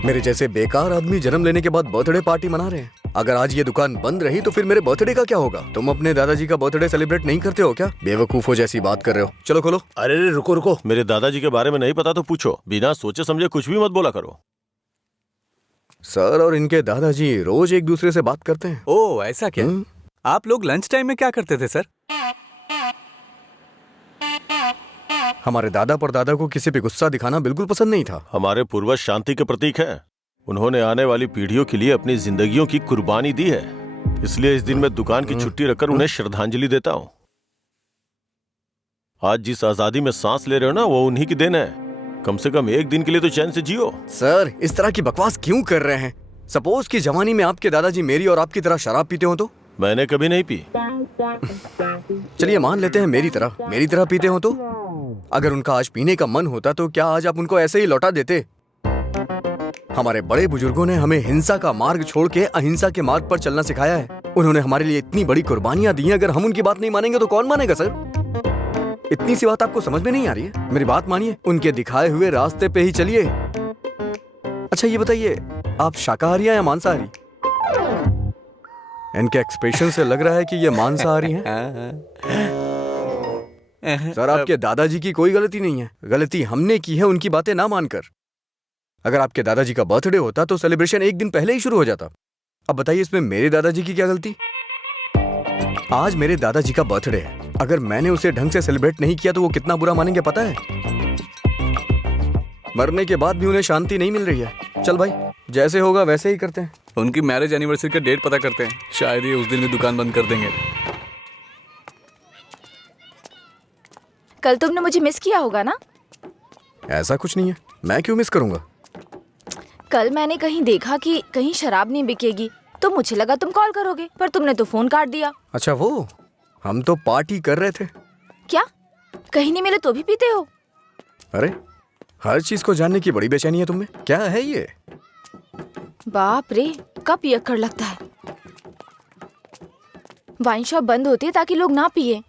मेरे जैसे बेकार आदमी जन्म लेने के बाद बर्थडे पार्टी मना रहे हैं। अगर आज ये दुकान बंद रही तो फिर मेरे बर्थडे का क्या होगा? तुम अपने दादाजी का बर्थडे सेलिब्रेट नहीं करते हो क्या? बेवकूफों जैसी बात कर रहे हो। चलो खोलो। अरे रुको रुको, मेरे दादाजी के बारे में नहीं पता तो पूछो, बिना सोचे समझे कुछ भी मत बोला करो। सर और इनके दादाजी रोज एक दूसरे से बात करते हैं। ओह ऐसा क्या? आप लोग लंच टाइम में क्या करते थे सर? हमारे दादा परदादा को किसी पे गुस्सा दिखाना बिल्कुल पसंद नहीं था। हमारे पूर्वज शांति के प्रतीक हैं। उन्होंने आने वाली पीढ़ियों के लिए अपनी जिंदगियों की कुर्बानी दी है, इसलिए इस दिन मैं दुकान की छुट्टी रखकर उन्हें श्रद्धांजलि देता हूँ। आज जिस आजादी में सांस ले रहे हो ना, वो उन्हीं की देन है। कम से कम एक दिन के लिए तो चैन से जियो। सर इस तरह की बकवास क्यों कर रहे हैं? सपोज कि जवानी में आपके दादाजी मेरी और आपकी तरह शराब पीते हो तो? मैंने कभी नहीं पी। चलिए मान लेते हैं मेरी तरह पीते हो तो? अगर उनका आज पीने का मन होता तो क्या आज आप उनको ऐसे ही लौटा देते? हमारे बड़े बुजुर्गों ने हमें हिंसा का मार्ग छोड़ के अहिंसा के मार्ग पर चलना सिखाया है। उन्होंने हमारे लिए इतनी बड़ी कुर्बानियां दी हैं, अगर हम उनकी बात नहीं मानेंगे तो कौन मानेगा सर? इतनी सी बात आपको समझ में नहीं आ रही है? मेरी बात मानिए, उनके दिखाए हुए रास्ते पे ही चलिए। अच्छा ये बताइए, आप शाकाहारी हैं या मांसाहारी? इनके एक्सप्रेशन से लग रहा है कि ये मांसाहारी हैं। सर आपके दादाजी की कोई गलती नहीं है, गलती हमने की है उनकी बातें ना मानकर। अगर आपके दादाजी का बर्थडे होता तो सेलिब्रेशन एक दिन पहले ही शुरू हो जाता। अब बताइए इसमें मेरे दादाजी की क्या गलती? आज मेरे दादाजी का बर्थडे है, अगर मैंने उसे ढंग से सेलिब्रेट नहीं किया तो वो कितना बुरा मानेंगे पता है? मरने के बाद भी उन्हें शांति नहीं मिल रही है। चल भाई, जैसे होगा वैसे ही करते हैं। उनकी मैरिज एनिवर्सरी का डेट पता करते हैं, शायद ये उस दिन भी दुकान बंद कर देंगे। कल तुमने मुझे मिस किया होगा ना? ऐसा कुछ नहीं है, मैं क्यों मिस करूंगा? कल मैंने कहीं देखा कि कहीं शराब नहीं बिकेगी, तो मुझे लगा तुम कॉल करोगे, पर तुमने तो फोन काट दिया। अच्छा वो, हम तो पार्टी कर रहे थे। क्या? कहीं नहीं मिले तो भी पीते हो? अरे हर चीज को जानने की बड़ी बेचैनी है तुम्हें, क्या है ये? बाप रे, कब पियक्कड़ लगता है। वाइन शॉप बंद होती है ताकि लोग ना पिए।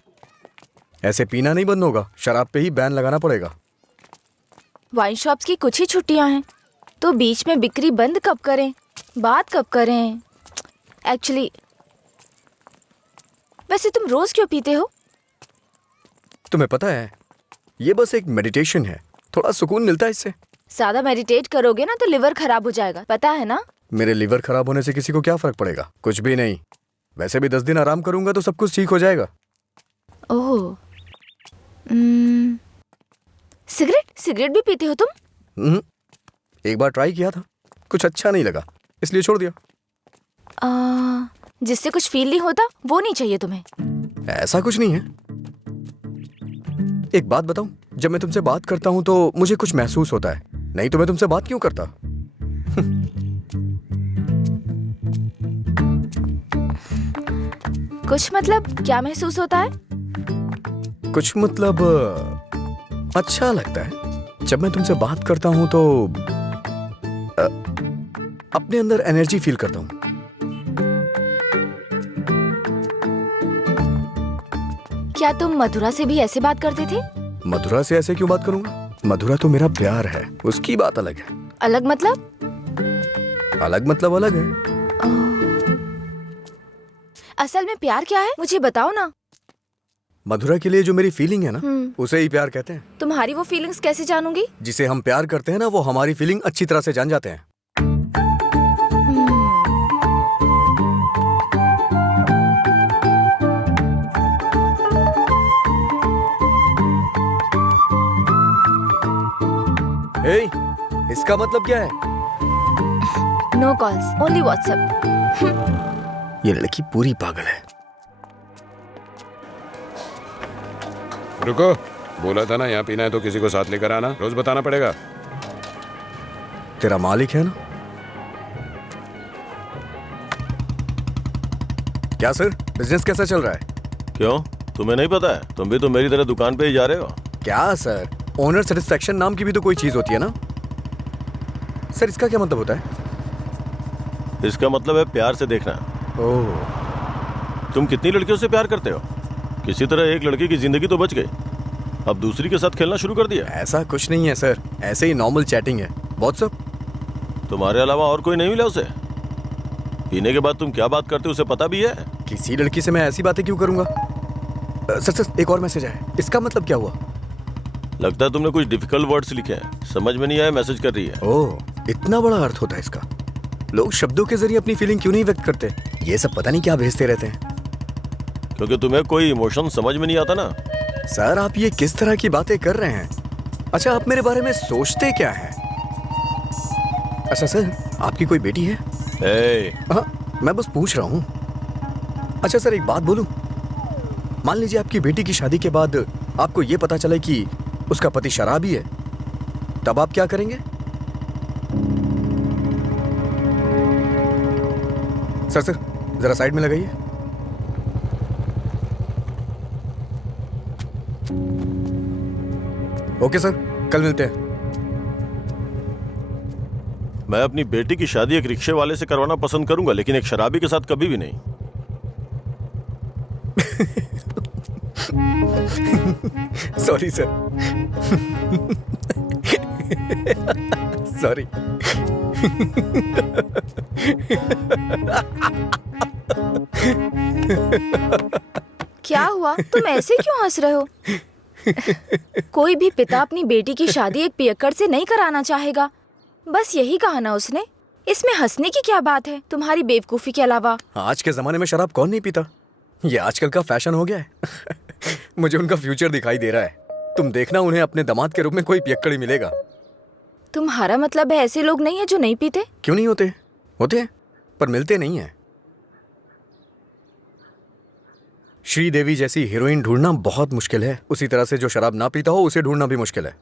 ऐसे पीना नहीं बंद होगा, शराब पे ही बैन लगाना पड़ेगा। वाइन शॉप्स की कुछ ही छुट्टियां हैं, तो बीच में बिक्री बंद कब करें, बात कब करें? एक्चुअली वैसे तुम रोज क्यों पीते हो? तुम्हें पता है ये बस एक मेडिटेशन है, थोड़ा सुकून मिलता है इससे। ज्यादा मेडिटेट करोगे ना तो लिवर खराब हो जाएगा, पता है ना? मेरे लिवर खराब होने से किसी को क्या फर्क पड़ेगा? कुछ भी नहीं। वैसे भी 10 दिन आराम करूंगा तो सब कुछ ठीक हो जाएगा। ओह, सिगरेट भी पीते हो तुम? एक बार ट्राई किया था, कुछ अच्छा नहीं लगा, इसलिए छोड़ दिया। जिससे कुछ फील नहीं होता वो नहीं चाहिए तुम्हें? ऐसा कुछ नहीं है। एक बात बताऊं, जब मैं तुमसे बात करता हूं तो मुझे कुछ महसूस होता है, नहीं तो मैं तुमसे बात क्यों करता? कुछ मतलब क्या महसूस होता है? कुछ मतलब अच्छा लगता है। जब मैं तुमसे बात करता हूं तो अपने अंदर एनर्जी फील करता हूं। क्या तुम मधुरा से भी ऐसे बात करते थे? मधुरा से ऐसे क्यों बात करूंगा? मधुरा तो मेरा प्यार है, उसकी बात अलग है। अलग मतलब? अलग मतलब अलग है। असल में प्यार क्या है मुझे बताओ ना। मधुरा के लिए जो मेरी फीलिंग है ना, उसे ही प्यार कहते हैं। तुम्हारी वो फीलिंग्स कैसे जानूंगी? जिसे हम प्यार करते हैं ना, वो हमारी फीलिंग अच्छी तरह से जान जाते हैं। हे, इसका मतलब क्या है? No calls, only WhatsApp. ये लड़की पूरी पागल है। रुको, बोला था ना यहाँ पीना है तो किसी को साथ लेकर आना, रोज बताना पड़ेगा। तेरा मालिक है ना? क्या सर, बिजनेस कैसा चल रहा है? क्यों, तुम्हें नहीं पता है? तुम भी तो मेरी तरह दुकान पे ही जा रहे हो। क्या सर, ओनर सेटिस्फैक्शन नाम की भी तो कोई चीज होती है ना? सर इसका क्या मतलब होता है? इसका मतलब है प्यार से देखना। ओह, तुम कितनी लड़कियों से प्यार करते हो? किसी तरह एक लड़की की जिंदगी तो बच गई, अब दूसरी के साथ खेलना शुरू कर दिया। ऐसा कुछ नहीं है सर, ऐसे ही नॉर्मल चैटिंग है, व्हाट्सएप। तुम्हारे अलावा और कोई नहीं मिला उसे? पीने के बाद तुम क्या बात करते हो उसे पता भी है? किसी लड़की से मैं ऐसी बातें क्यों करूंगा? सर एक और मैसेज आया, इसका मतलब क्या हुआ? लगता है तुमने कुछ डिफिकल्ट वर्ड्स लिखे हैं, समझ में नहीं आया, मैसेज कर रही है। ओह, इतना बड़ा अर्थ होता है इसका। लोग शब्दों के जरिए अपनी फीलिंग क्यों नहीं व्यक्त करते? ये सब पता नहीं क्या भेजते रहते हैं। क्योंकि तुम्हें कोई इमोशन समझ में नहीं आता ना। सर आप ये किस तरह की बातें कर रहे हैं? अच्छा आप मेरे बारे में सोचते क्या हैं? अच्छा सर, आपकी कोई बेटी है? हाँ, मैं बस पूछ रहा हूँ। अच्छा सर एक बात बोलूं, मान लीजिए आपकी बेटी की शादी के बाद आपको ये पता चले कि उसका पति शराबी है, तब आप क्या करेंगे? सर जरा साइड में लगाइए। ओके सर, कल मिलते हैं। मैं अपनी बेटी की शादी एक रिक्शे वाले से करवाना पसंद करूंगा, लेकिन एक शराबी के साथ कभी भी नहीं। Sorry sir. सॉरी। क्या हुआ, तुम ऐसे क्यों हंस रहे हो? कोई भी पिता अपनी बेटी की शादी एक पियक्कड़ से नहीं कराना चाहेगा। बस यही कहा ना उसने। इसमें हंसने की क्या बात है तुम्हारी बेवकूफी के अलावा? आज के जमाने में शराब कौन नहीं पीता? ये आजकल का फैशन हो गया है। मुझे उनका फ्यूचर दिखाई दे रहा है। तुम देखना, उन्हें अपने दामाद के रूप में कोई पियक्कड़ ही मिलेगा। तुम्हारा मतलब है ऐसे लोग नहीं है जो नहीं पीते? क्यों नहीं होते? होते हैं, पर मिलते नहीं है। श्रीदेवी जैसी हीरोइन ढूंढना बहुत मुश्किल है। उसी तरह से जो शराब ना पीता हो उसे ढूंढना भी मुश्किल है।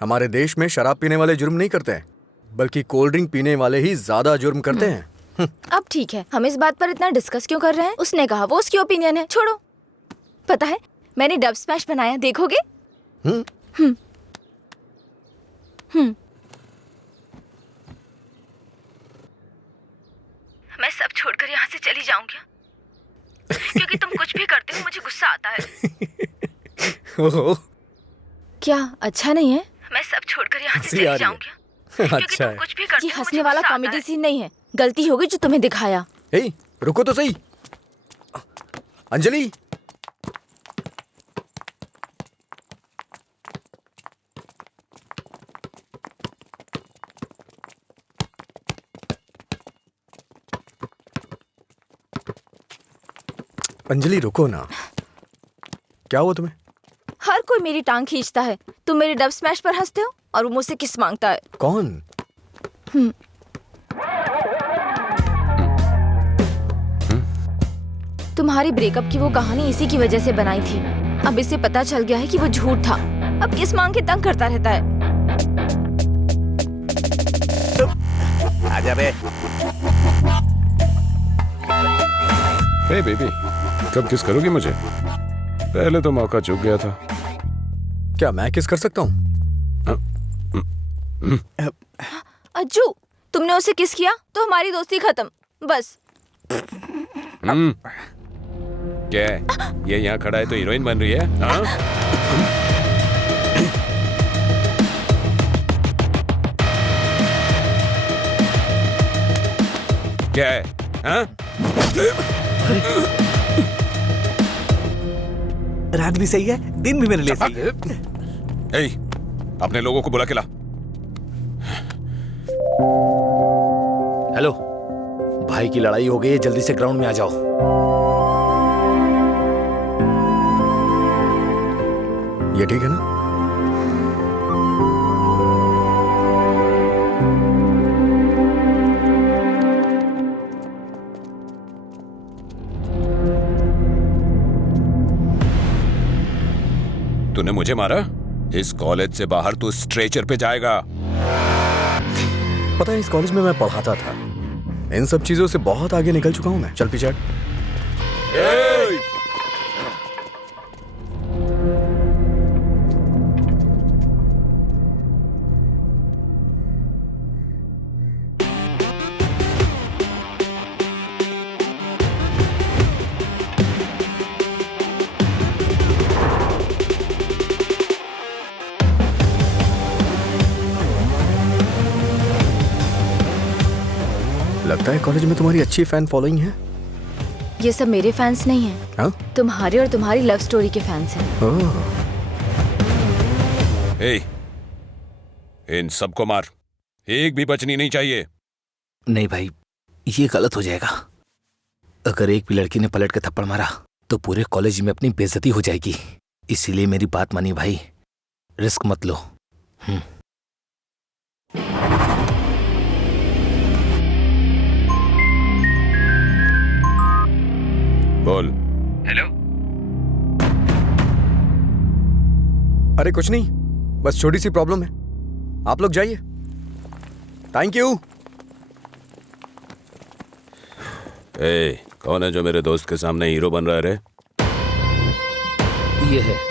हमारे देश में शराब पीने वाले जुर्म नहीं करते हैं, बल्कि कोल्ड ड्रिंक पीने वाले ही ज्यादा जुर्म करते हैं। अब ठीक है, हम इस बात पर इतना डिस्कस क्यों कर रहे हैं? उसने कहा, वो उसकी ओपिनियन है, छोड़ो। पता है मैंने डब स्मैश बनाया, देखोगे? मैं सब छोड़कर यहाँ से चली जाऊँ क्या? क्योंकि तुम कुछ भी करते हो मुझे गुस्सा आता है। ओहो, क्या अच्छा नहीं है? मैं सब छोड़कर यहाँ से चली जाऊँ क्या? क्योंकि अच्छा तुम है। कुछ भी करते हो हंसने वाला कॉमेडी सीन नहीं है। गलती होगी जो तुम्हें दिखाया। ए, रुको तो सही। अंजलि, अंजलि रुको ना। क्या हुआ तुम्हें? हर कोई मेरी टांग खींचता है। तुम मेरे डब स्मैश पर हंसते हो और वो मुझसे किस मांगता है। कौन? तुम्हारी ब्रेकअप की वो कहानी इसी की वजह से बनाई थी। अब इसे पता चल गया है कि वो झूठ था। अब किस मांग के तंग करता रहता है। आजा बे। हे बेबी, कब किस करोगी मुझे? पहले तो मौका चूक गया था। क्या मैं किस कर सकता हूँ? अज्जू, तुमने उसे किस किया तो हमारी दोस्ती खत्म। बस। क्या है? ये यहाँ खड़ा है तो हीरोइन बन रही है? हाँ? क्या है? हाँ? रात भी सही है, दिन भी मेरे लिए सही है। ए, अपने लोगों को बुला के ला। हेलो, भाई की लड़ाई हो गई है, जल्दी से ग्राउंड में आ जाओ। ये ठीक है ना? तूने मुझे मारा? इस कॉलेज से बाहर तू स्ट्रेचर पे जाएगा। पता है, इस कॉलेज में मैं पढ़ाता था। इन सब चीजों से बहुत आगे निकल चुका हूं मैं। चल पीछे हट। लगता है कॉलेज में तुम्हारी अच्छी फैन फॉलोइंग है। ये सब मेरे फैंस नहीं हैं। हाँ? तुम्हारे और तुम्हारी लव स्टोरी के फैंस हैं। ओह, ए, इन सबको मार, एक भी बचनी नहीं चाहिए। नहीं भाई, ये गलत हो जाएगा। अगर एक भी लड़की ने पलट के थप्पड़ मारा तो पूरे कॉलेज में अपनी बेइज्जती हो जाएगी। इसीलिए मेरी बात मानिए भाई, रिस्क मत लो। बोल। हेलो। अरे कुछ नहीं, बस छोटी सी प्रॉब्लम है। आप लोग जाइए। Thank you. ए, कौन है जो मेरे दोस्त के सामने हीरो बन रहा है रे? ये है।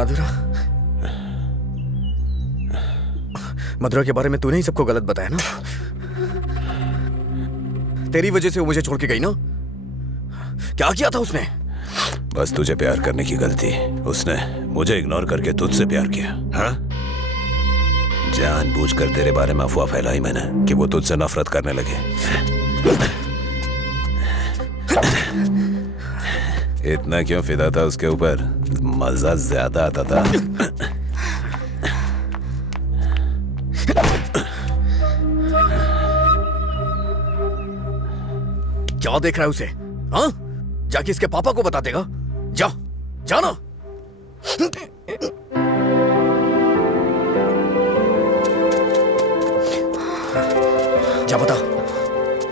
मधुरा, मधुरा के बारे में तूने ही सबको गलत बताया ना? तेरी वजह से वो मुझे छोड़ के गई ना? क्या किया था उसने? बस तुझे प्यार करने की गलती। उसने मुझे इग्नोर करके तुझसे प्यार किया। हाँ? जानबूझकर तेरे बारे में अफवाह फैलाई मैंने कि वो तुझसे नफरत करने लगे। इतना क्यों फिदा था उसके ऊपर? मजा ज्यादा आता था। क्या देख रहा है उसे? हाँ? जाके इसके पापा को बता देगा। जा, जाना। जा बता,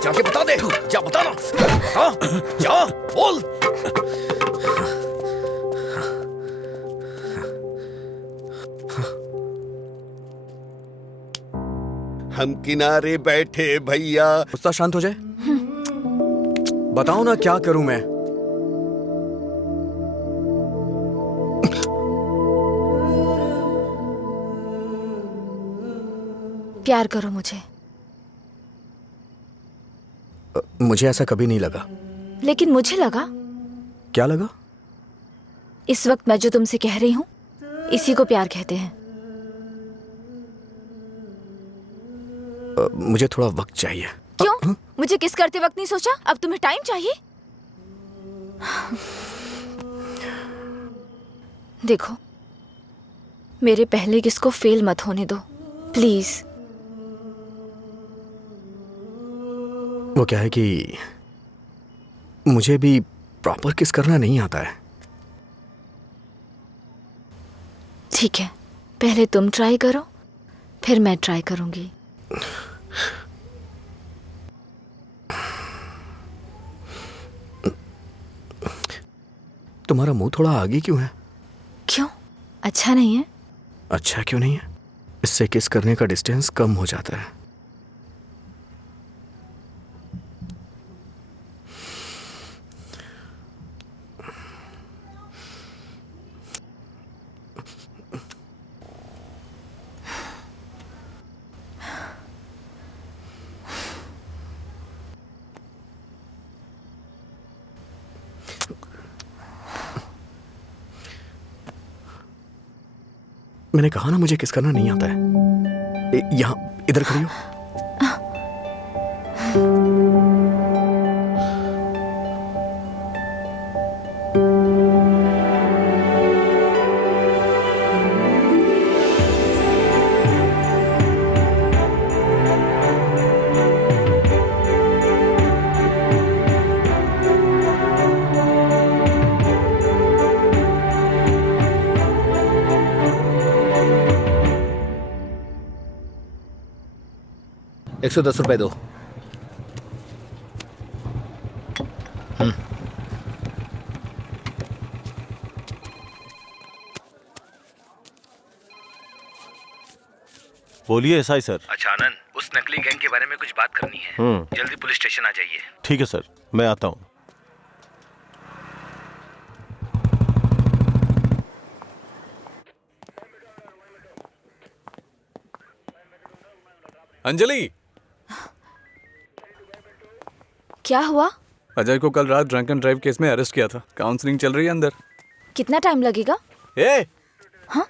जाके बता दे। जा बताना, हाँ? जा, बोल। हम किनारे बैठे भैया। गुस्सा शांत हो जाए। बताओ ना क्या करूं मैं? प्यार करो मुझे। मुझे ऐसा कभी नहीं लगा। लेकिन मुझे लगा। क्या लगा? इस वक्त मैं जो तुमसे कह रही हूँ, इसी को प्यार कहते हैं। मुझे थोड़ा वक्त चाहिए। क्यों? मुझे किस करते वक्त नहीं सोचा? अब तुम्हें टाइम चाहिए? देखो, मेरे पहले किस को फेल मत होने दो, प्लीज। वो क्या है कि मुझे भी प्रॉपर किस करना नहीं आता है। ठीक है, पहले तुम ट्राई करो, फिर मैं ट्राई करूंगी। तुम्हारा मुंह थोड़ा आगे क्यों है? क्यों? अच्छा नहीं है? अच्छा क्यों नहीं है? इससे किस करने का डिस्टेंस कम हो जाता है। मैंने कहा ना मुझे किस करना नहीं आता है। यहाँ इधर खड़ी हो। ₹110 दो। बोलिए एसआई सर। अच्छा आनंद, उस नकली गैंग के बारे में कुछ बात करनी है। जल्दी पुलिस स्टेशन आ जाइए। ठीक है सर, मैं आता हूँ। अंजलि, क्या हुआ? अजय को कल रात ड्रंक एंड ड्राइव केस में अरेस्ट किया था। काउंसलिंग चल रही है अंदर। कितना टाइम लगेगा? ए, हाँ?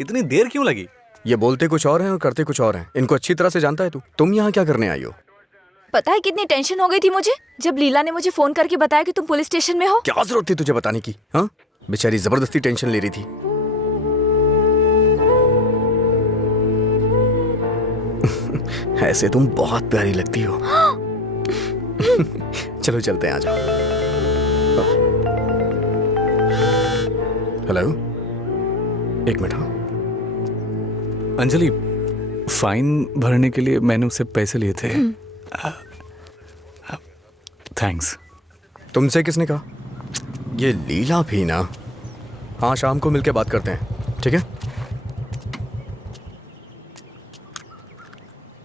इतनी देर क्यों लगी? ये बोलते कुछ और हैं और करते कुछ और हैं। इनको अच्छी तरह से जानता है तू। तुम यहाँ क्या करने आई हो? पता है कितनी टेंशन हो गई थी मुझे जब लीला ने मुझे फोन करके बताया कि तुम पुलिस स्टेशन में हो। क्या जरूरत थी तुझे बताने की? हाँ, बेचारी जबरदस्ती टेंशन ले रही थी। ऐसे तुम बहुत प्यारी लगती हो। चलो चलते हैं, आ जाओ। हेलो, एक मिनट। हाँ अंजलि, फाइन भरने के लिए मैंने उससे पैसे लिए थे। थैंक्स। तुमसे किसने कहा? ये लीला भी ना। हाँ, शाम को मिलके बात करते हैं, ठीक है?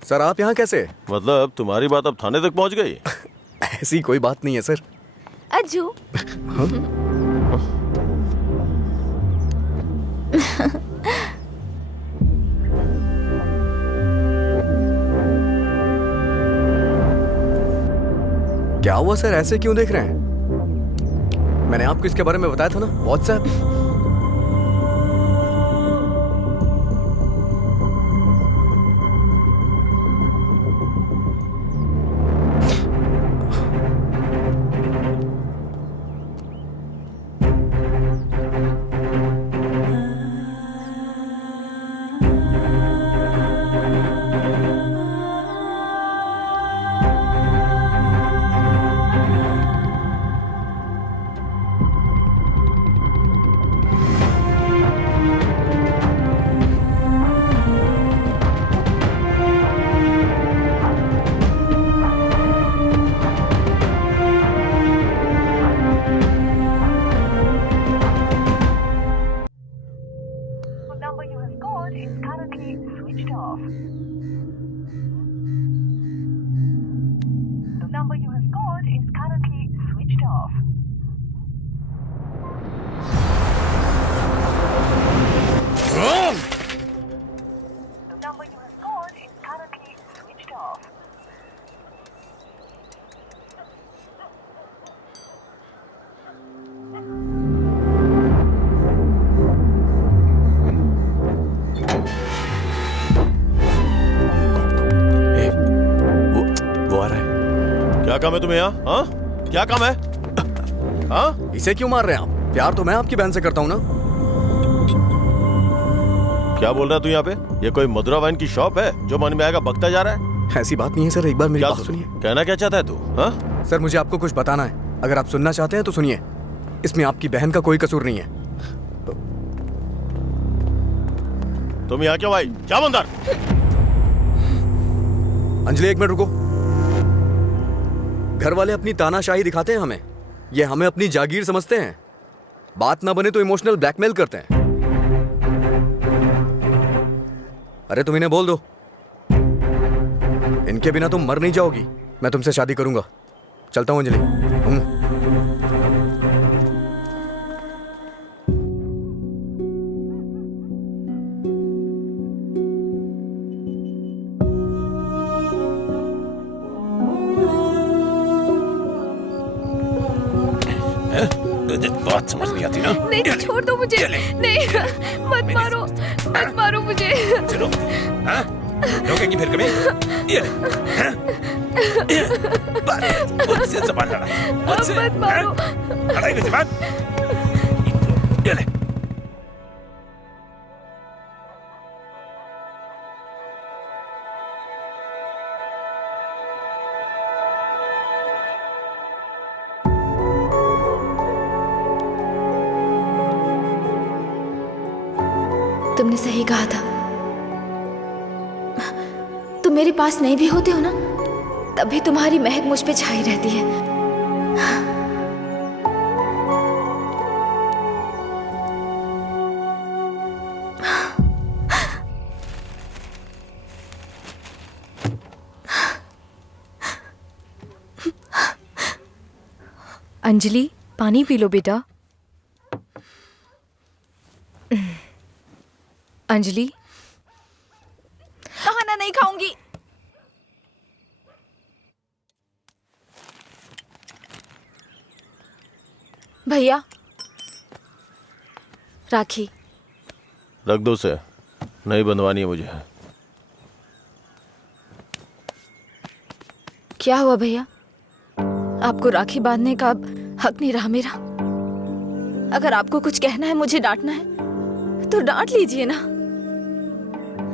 सर, आप यहाँ कैसे? मतलब तुम्हारी बात अब थाने तक पहुंच गई? ऐसी कोई बात नहीं है सर। अज्जू। क्या हुआ सर, ऐसे क्यों देख रहे हैं? मैंने आपको इसके बारे में बताया था ना, व्हाट्सएप। क्या काम है तुम्हें यहाँ? हाँ, क्या काम है? हाँ, इसे क्यों मार रहे हैं आप? प्यार तो मैं आपकी बहन से करता हूँ ना। क्या बोल रहा है तू यहाँ पे? ये कोई मधुरा वाइन की शॉप है जो मन में आएगा बकता जा रहा है? ऐसी बात नहीं है सर, एक बार मेरी क्या बात सुनिए। कहना क्या चाहता है तू? हाँ? सर, मुझे आपको कुछ बताना है। अगर आप सुनना चाहते हैं तो सुनिए। इसमें आपकी बहन का कोई कसूर नहीं है। तुम यहाँ क्यों आई? क्या अंदर? अंजलि, एक मिनट रुको। घर वाले अपनी तानाशाही दिखाते हैं हमें। ये हमें अपनी जागीर समझते हैं। बात ना बने तो इमोशनल ब्लैकमेल करते हैं। अरे तुम इन्हें बोल दो, इनके बिना तुम मर नहीं जाओगी। मैं तुमसे शादी करूंगा। चलता हूं अंजलि। बात समझ नहीं आती ना? नहीं, छोड़ दो मुझे। नहीं, मत मारो, मत मारो मुझे। चलो, हाँ? रोकेंगी फिर कभी? ये ले, हाँ? ये, बात मुझसे ज़बान लड़ा, मुझसे, मत मारो। हाँ? लड़ाई में ज़बान? ये ले। तुमने सही कहा था। तुम मेरे पास नहीं भी होते हो ना, तब भी तुम्हारी महक मुझ पे छाई रहती है। अंजलि, पानी पी लो बेटा। अंजलि, कहा ना नहीं खाऊंगी। भैया, राखी। रख दो उसे, नहीं बंधवानी है मुझे। क्या हुआ भैया? आपको राखी बांधने का अब हक नहीं रहा मेरा? अगर आपको कुछ कहना है, मुझे डांटना है तो डांट लीजिए ना,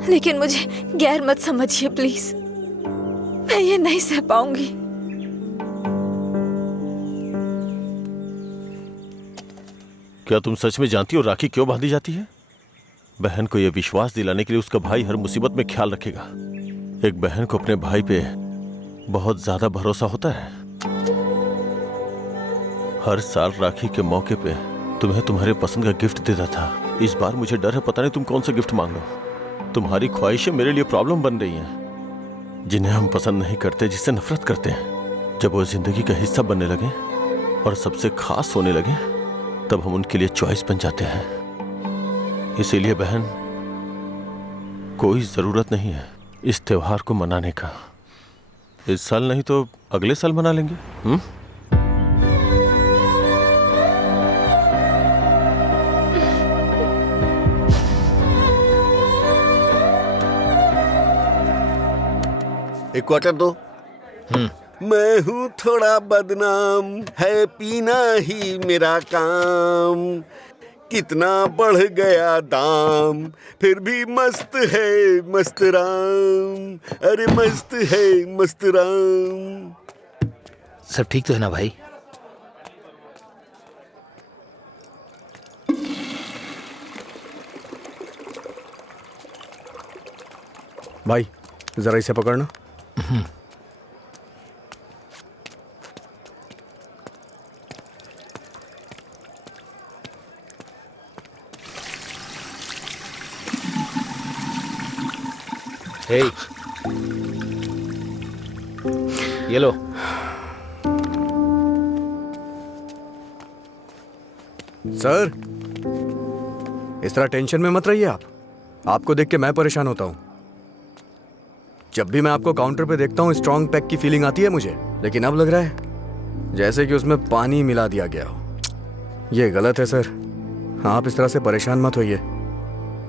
लेकिन मुझे गैर मत समझिए प्लीज। मैं ये नहीं सह पाऊंगी। क्या तुम सच में जानती हो राखी क्यों बांधी जाती है? बहन को यह विश्वास दिलाने के लिए उसका भाई हर मुसीबत में ख्याल रखेगा। एक बहन को अपने भाई पे बहुत ज्यादा भरोसा होता है। हर साल राखी के मौके पे तुम्हें तुम्हारे पसंद का गिफ्ट देता था। इस बार मुझे डर है, पता नहीं तुम कौन सा गिफ्ट मांग लो। तुम्हारी ख्वाहिशें मेरे लिए प्रॉब्लम बन रही हैं, जिन्हें हम पसंद नहीं करते, जिससे नफरत करते हैं। जब वो जिंदगी का हिस्सा बनने लगे और सबसे खास होने लगे, तब हम उनके लिए चॉइस बन जाते हैं। इसीलिए बहन, कोई जरूरत नहीं है इस त्योहार को मनाने का। इस साल नहीं तो अगले साल मना लेंगे। एक क्वार्टर दो। मैं हूँ थोड़ा बदनाम, है पीना ही मेरा काम, कितना बढ़ गया दाम, फिर भी मस्त है मस्त राम, अरे मस्त है मस्त राम। सब ठीक तो है ना भाई? भाई जरा इसे पकड़ना। हे, ये लो। सर, इस तरह टेंशन में मत रहिए आप। आपको देख के मैं परेशान होता हूं। जब भी मैं आपको काउंटर पे देखता हूं, स्ट्रॉन्ग पैक की फीलिंग आती है मुझे, लेकिन अब लग रहा है जैसे कि उसमें पानी मिला दिया गया हो। ये गलत है सर, आप इस तरह से परेशान मत होइए।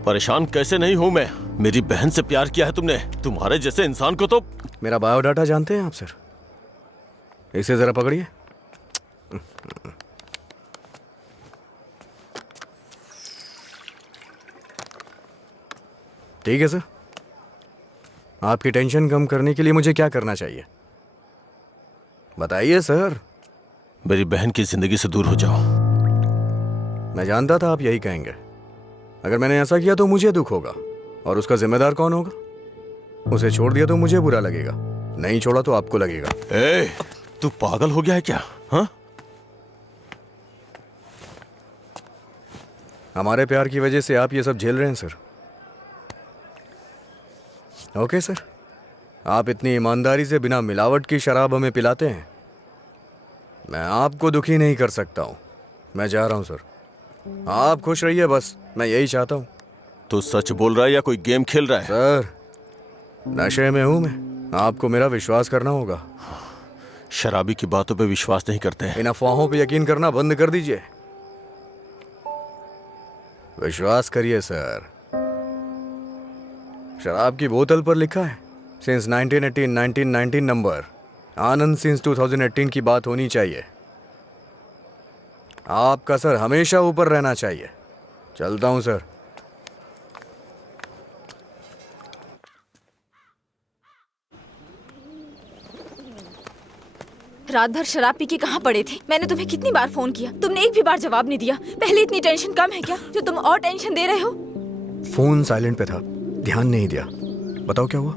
परेशान कैसे नहीं हूं मैं? मेरी बहन से प्यार किया है तुमने। तुम्हारे जैसे इंसान को तो। मेरा बायोडाटा जानते हैं आप सर? इसे जरा पकड़िए। ठीक है सर, आपकी टेंशन कम करने के लिए मुझे क्या करना चाहिए बताइए सर। मेरी बहन की जिंदगी से दूर हो जाओ। मैं जानता था आप यही कहेंगे। अगर मैंने ऐसा किया तो मुझे दुख होगा, और उसका जिम्मेदार कौन होगा? उसे छोड़ दिया तो मुझे बुरा लगेगा, नहीं छोड़ा तो आपको लगेगा। ए, तू पागल हो गया है क्या? हाँ? हमारे प्यार की वजह से आप ये सब झेल रहे हैं सर। ओके सर, आप इतनी ईमानदारी से बिना मिलावट की शराब हमें पिलाते हैं, मैं आपको दुखी नहीं कर सकता हूं। मैं जा रहा हूं सर, आप खुश रहिए बस, मैं यही चाहता हूं। तू सच बोल रहा है या कोई गेम खेल रहा है? सर, नशे में हूं मैं, आपको मेरा विश्वास करना होगा। शराबी की बातों पे विश्वास नहीं करते हैं। इन अफवाहों पे यकीन करना बंद कर दीजिए। विश्वास करिए सर। शराब की बोतल पर लिखा है सिंस 1918 1919 नंबर, आनंद सिंस 2018 की बात होनी चाहिए। आपका सर हमेशा ऊपर रहना चाहिए। चलता हूं सर। रात भर शराब पी के कहाँ पड़े थे? मैंने तुम्हें कितनी बार फोन किया, तुमने एक भी बार जवाब नहीं दिया। पहले इतनी टेंशन कम है क्या जो तुम और टेंशन दे रहे हो? फोन साइलेंट पे था, ध्यान नहीं दिया। बताओ क्या हुआ?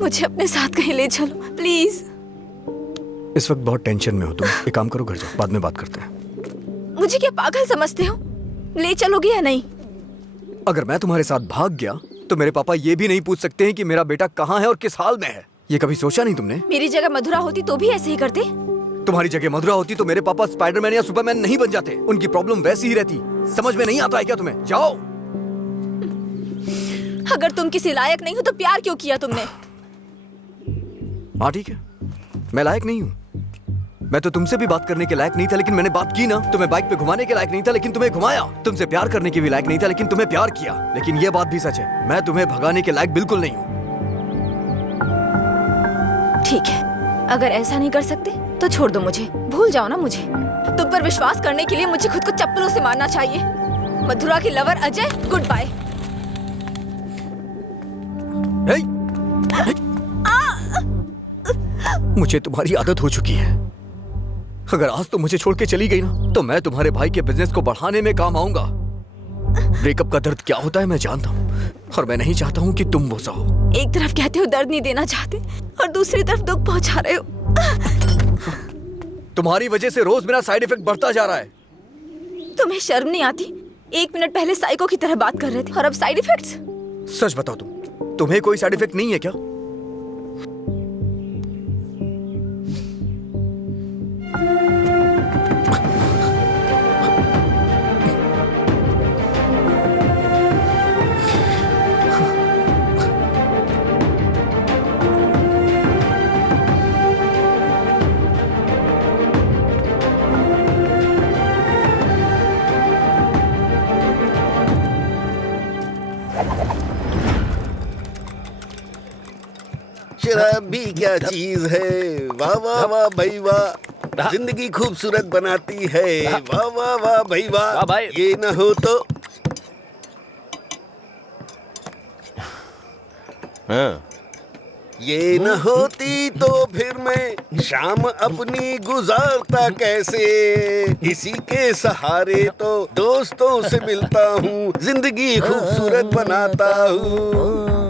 मुझे अपने साथ कहीं ले चलो प्लीज। इस वक्त बहुत टेंशन में हो तुम, एक काम करो, घर जाओ, बाद में बात करते हैं। मुझे क्या पागल समझते हो? ले चलोगे या नहीं? अगर मैं तुम्हारे साथ भाग गया तो मेरे पापा ये भी नहीं पूछ सकते हैं कि मेरा बेटा कहाँ है और किस हाल में है। ये कभी सोचा नहीं तुमने? मेरी जगह मधुरा होती तो भी ऐसे ही करते। तुम्हारी जगह मधुरा होती तो मेरे पापा स्पाइडरमैन या सुपरमैन नहीं बन जाते। उनकी प्रॉब्लम वैसी ही रहती। समझ में नहीं आता है क्या तुम्हें? जाओ। अगर तुम किसी लायक नहीं हो तो प्यार क्यों किया तुमने? हाँ ठीक है, मैं लायक नहीं हूँ, मैं तो तुमसे भी बात करने के लायक नहीं था, लेकिन मैंने बात की ना। तुम्हें बाइक पे घुमाने के लायक नहीं था, लेकिन तुम्हें घुमाया। तुमसे प्यार करने के भी लायक नहीं था, लेकिन तुम्हें प्यार किया। लेकिन ये बात भी सच है, मैं तुम्हें भगाने के लायक बिल्कुल नहीं हूँ। ठीक है, अगर ऐसा नहीं कर सकते तो छोड़ दो मुझे, भूल जाओ ना मुझे। तुम पर विश्वास करने के लिए मुझे खुद को चप्पलों से मारना चाहिए। मधुरा की लवर अजय, गुड बाय। मुझे तुम्हारी आदत हो चुकी है। अगर आज तुम मुझे छोड़ के चली गई ना, तो मैं तुम्हारे भाई के बिजनेस को बढ़ाने में काम आऊंगा। ब्रेकअप का दर्द क्या होता है मैं जानता हूँ, और मैं नहीं चाहता हूँ कि तुम वो सहो। एक तरफ कहते हो दर्द नहीं देना चाहते, और दूसरी तरफ दुख पहुंचा रहे हो। तुम्हारी वजह से रोज मेरा साइड इफेक्ट बढ़ता जा रहा है। तुम्हें शर्म नहीं आती? 1 मिनट पहले साइको की तरह बात कर रहे थे, और अब साइड इफेक्ट्स। सच बताओ, तुम्हें कोई साइड इफेक्ट नहीं है क्या? शराब भी क्या चीज है, वाह वाह वाह भाई वाह, जिंदगी खूबसूरत बनाती है, वाह वाह वाह भाई वाह। ये न हो तो ये न होती तो फिर मैं शाम अपनी गुजारता कैसे। इसी के सहारे तो दोस्तों से मिलता हूँ, जिंदगी खूबसूरत बनाता हूँ।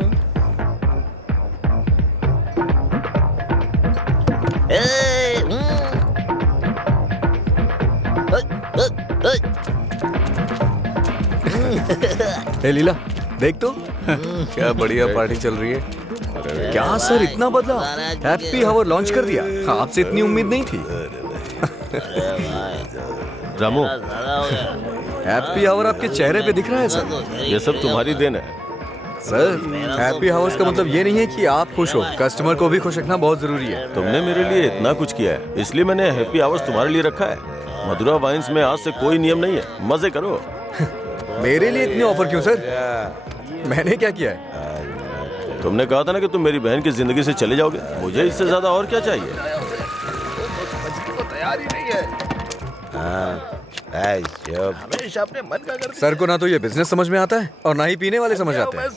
ए लीला, देख तो क्या बढ़िया पार्टी चल रही है। क्या सर इतना बदला? हैप्पी हावर लॉन्च कर दिया। आपसे इतनी उम्मीद नहीं थी। रामू, हैप्पी हावर आपके चेहरे पे दिख रहा है सर। ये सब तुम्हारी देन है सर। हैप्पी हावर्स का मतलब ये नहीं है कि आप खुश हो, कस्टमर को भी खुश रखना बहुत जरूरी है। तुमने मेरे लिए इतना कुछ किया है, इसलिए मैंने हैप्पी आवर्स तुम्हारे लिए रखा है। मधुरा वाइन्स में आज से कोई नियम नहीं है, मजे करो। मेरे लिए इतने ऑफर क्यों सर? मैंने क्या किया है? तुमने कहा था ना कि तुम मेरी बहन की जिंदगी से चले जाओगे, मुझे इससे ज्यादा और क्या चाहिए? तैयार ही नहीं है। हमेशा अपने मन का करते। सर को ना तो ये बिजनेस समझ में आता है, और ना ही पीने वाले समझ आते हैं।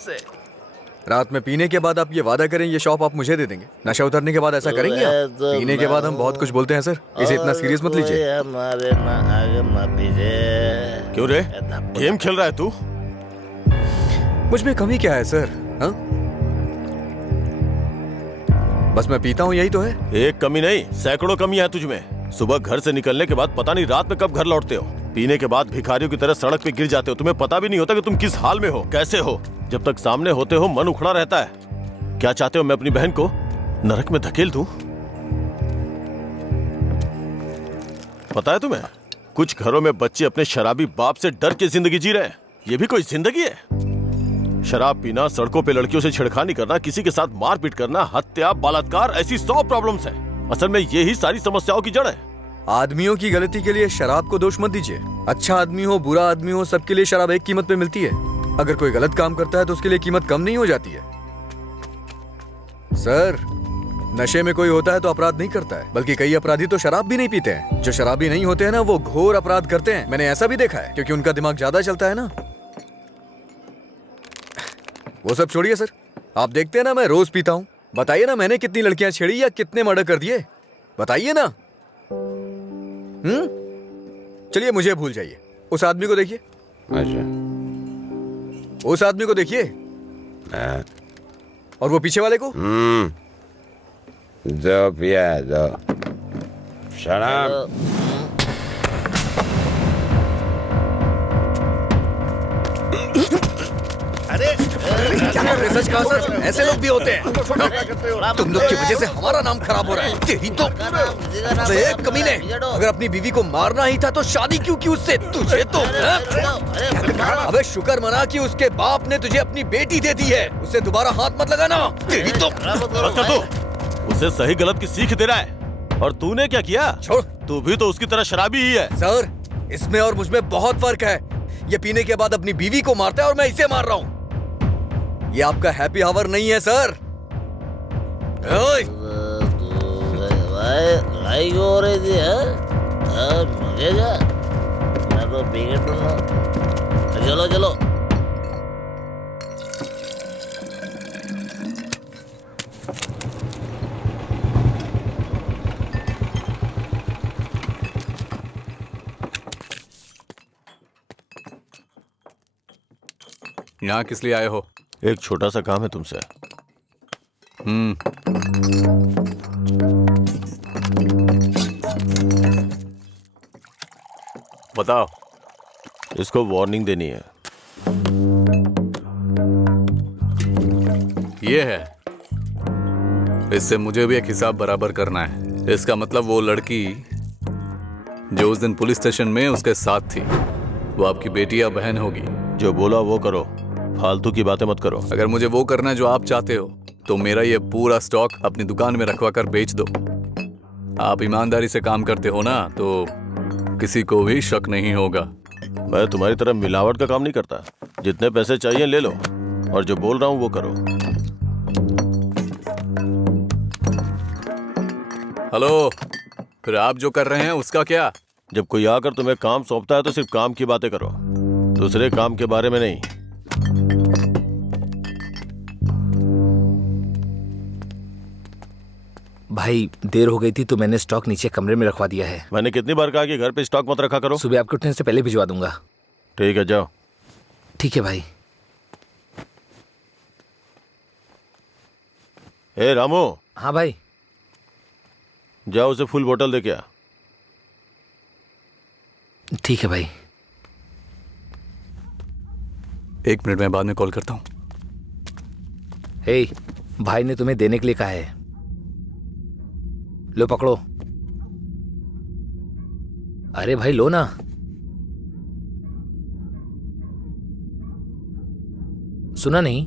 रात में पीने के बाद आप ये वादा करें ये शॉप आप मुझे दे देंगे। नशा उतरने के बाद ऐसा करेंगे आप? पीने के बाद हम बहुत कुछ बोलते हैं सर, इसे इतना सीरियस मत लीजिए। क्यों रे, गेम खेल रहा है तू? मुझ में कमी क्या है सर? हाँ, बस मैं पीता हूँ, यही तो है। एक कमी नहीं, सैकड़ों कमियां हैं तुझमें। सुबह घर से निकलने के बाद पता नहीं रात में कब घर लौटते हो। पीने के बाद भिखारियों की तरह सड़क पे गिर जाते हो। तुम्हें पता भी नहीं होता कि तुम किस हाल में हो, कैसे हो। जब तक सामने होते हो मन उखड़ा रहता है। क्या चाहते हो, मैं अपनी बहन को नरक में धकेल दूं? पता है तुम्हें, कुछ घरों में बच्चे अपने शराबी बाप से डर के जिंदगी जी रहे हैं। ये भी कोई जिंदगी है? शराब पीना, सड़कों पे लड़कियों से छेड़खानी करना, किसी के साथ मारपीट करना, हत्या, बलात्कार, ऐसी 100 प्रॉब्लम्स हैं। असल में यही सारी समस्याओं की जड़ है। आदमियों की गलती के लिए शराब को दोष मत दीजिए। अच्छा आदमी हो, बुरा आदमी हो, सबके लिए शराब एक कीमत पे मिलती है। अगर कोई गलत काम करता है तो उसके लिए कीमत कम नहीं हो जाती है। सर, नशे में कोई होता है तो अपराध नहीं करता है, बल्कि कई अपराधी तो शराब भी नहीं पीते हैं। जो शराबी नहीं होते हैं ना, वो घोर अपराध करते हैं। मैंने ऐसा भी देखा है, क्योंकि उनका दिमाग ज्यादा चलता है ना। वो सब छोड़िए सर, आप देखते हैं ना मैं रोज पीता हूँ। बताइए ना मैंने कितनी लड़कियां छेड़ी या कितने मर्डर कर दिए, बताइए ना। चलिए मुझे भूल जाइए। उस आदमी को देखिए। अच्छा, उस आदमी को देखिए, और वो पीछे वाले को। जो पिया जो शराब। सच कहा सर, ऐसे लोग भी होते हैं। तुम लोग की वजह से हमारा नाम खराब हो रहा है। तेरी तो कमीने, अगर अपनी बीवी को मारना ही था तो शादी क्यों की उससे? तुझे तो अबे शुक्र मना कि उसके बाप ने तुझे अपनी बेटी दे दी है। उसे दोबारा हाथ मत लगाना। तेरी तो उसे सही गलत की सीख दे रहा है, और तूने क्या किया? छोड़। तू भी तो उसकी तरह शराबी ही है। सर, इसमें और मुझमें बहुत फर्क है। ये पीने के बाद अपनी बीवी को मारता है और मैं इसे मार रहा हूँ। ये आपका हैप्पी आवर नहीं है सर। ओए! लड़ाई क्यों हो रही थी? मुझे क्या, मैं तो पी के टूंगा। चलो चलो। यहाँ किस लिए आए हो? एक छोटा सा काम है तुमसे। बताओ। इसको वार्निंग देनी है। ये है, इससे मुझे भी एक हिसाब बराबर करना है। इसका मतलब वो लड़की जो उस दिन पुलिस स्टेशन में उसके साथ थी, वो आपकी बेटी या बहन होगी। जो बोला वो करो, फालतू की बातें मत करो। अगर मुझे वो करना है जो आप चाहते हो, तो मेरा ये पूरा स्टॉक अपनी दुकान में रखवा कर बेच दो। आप ईमानदारी से काम करते हो ना, तो किसी को भी शक नहीं होगा। मैं तुम्हारी तरह मिलावट का काम नहीं करता। जितने पैसे चाहिए ले लो, और जो बोल रहा हूँ वो करो। हेलो, फिर आप जो कर रहे हैं उसका क्या? जब कोई आकर तुम्हें काम सौंपता है तो सिर्फ काम की बातें करो, दूसरे काम के बारे में नहीं। भाई देर हो गई थी तो मैंने स्टॉक नीचे कमरे में रखवा दिया है। मैंने कितनी बार कहा कि घर पे स्टॉक मत रखा करो। सुबह आपके उठने से पहले भिजवा दूंगा। ठीक है, जाओ। ठीक है भाई। ए रामू। हाँ भाई। जाओ उसे फुल बोतल दे के आ। ठीक है भाई। 1 मिनट में बाद में कॉल करता हूँ। हे, भाई ने तुम्हें देने के लिए कहा है। लो पकड़ो। अरे भाई लो ना। सुना नहीं?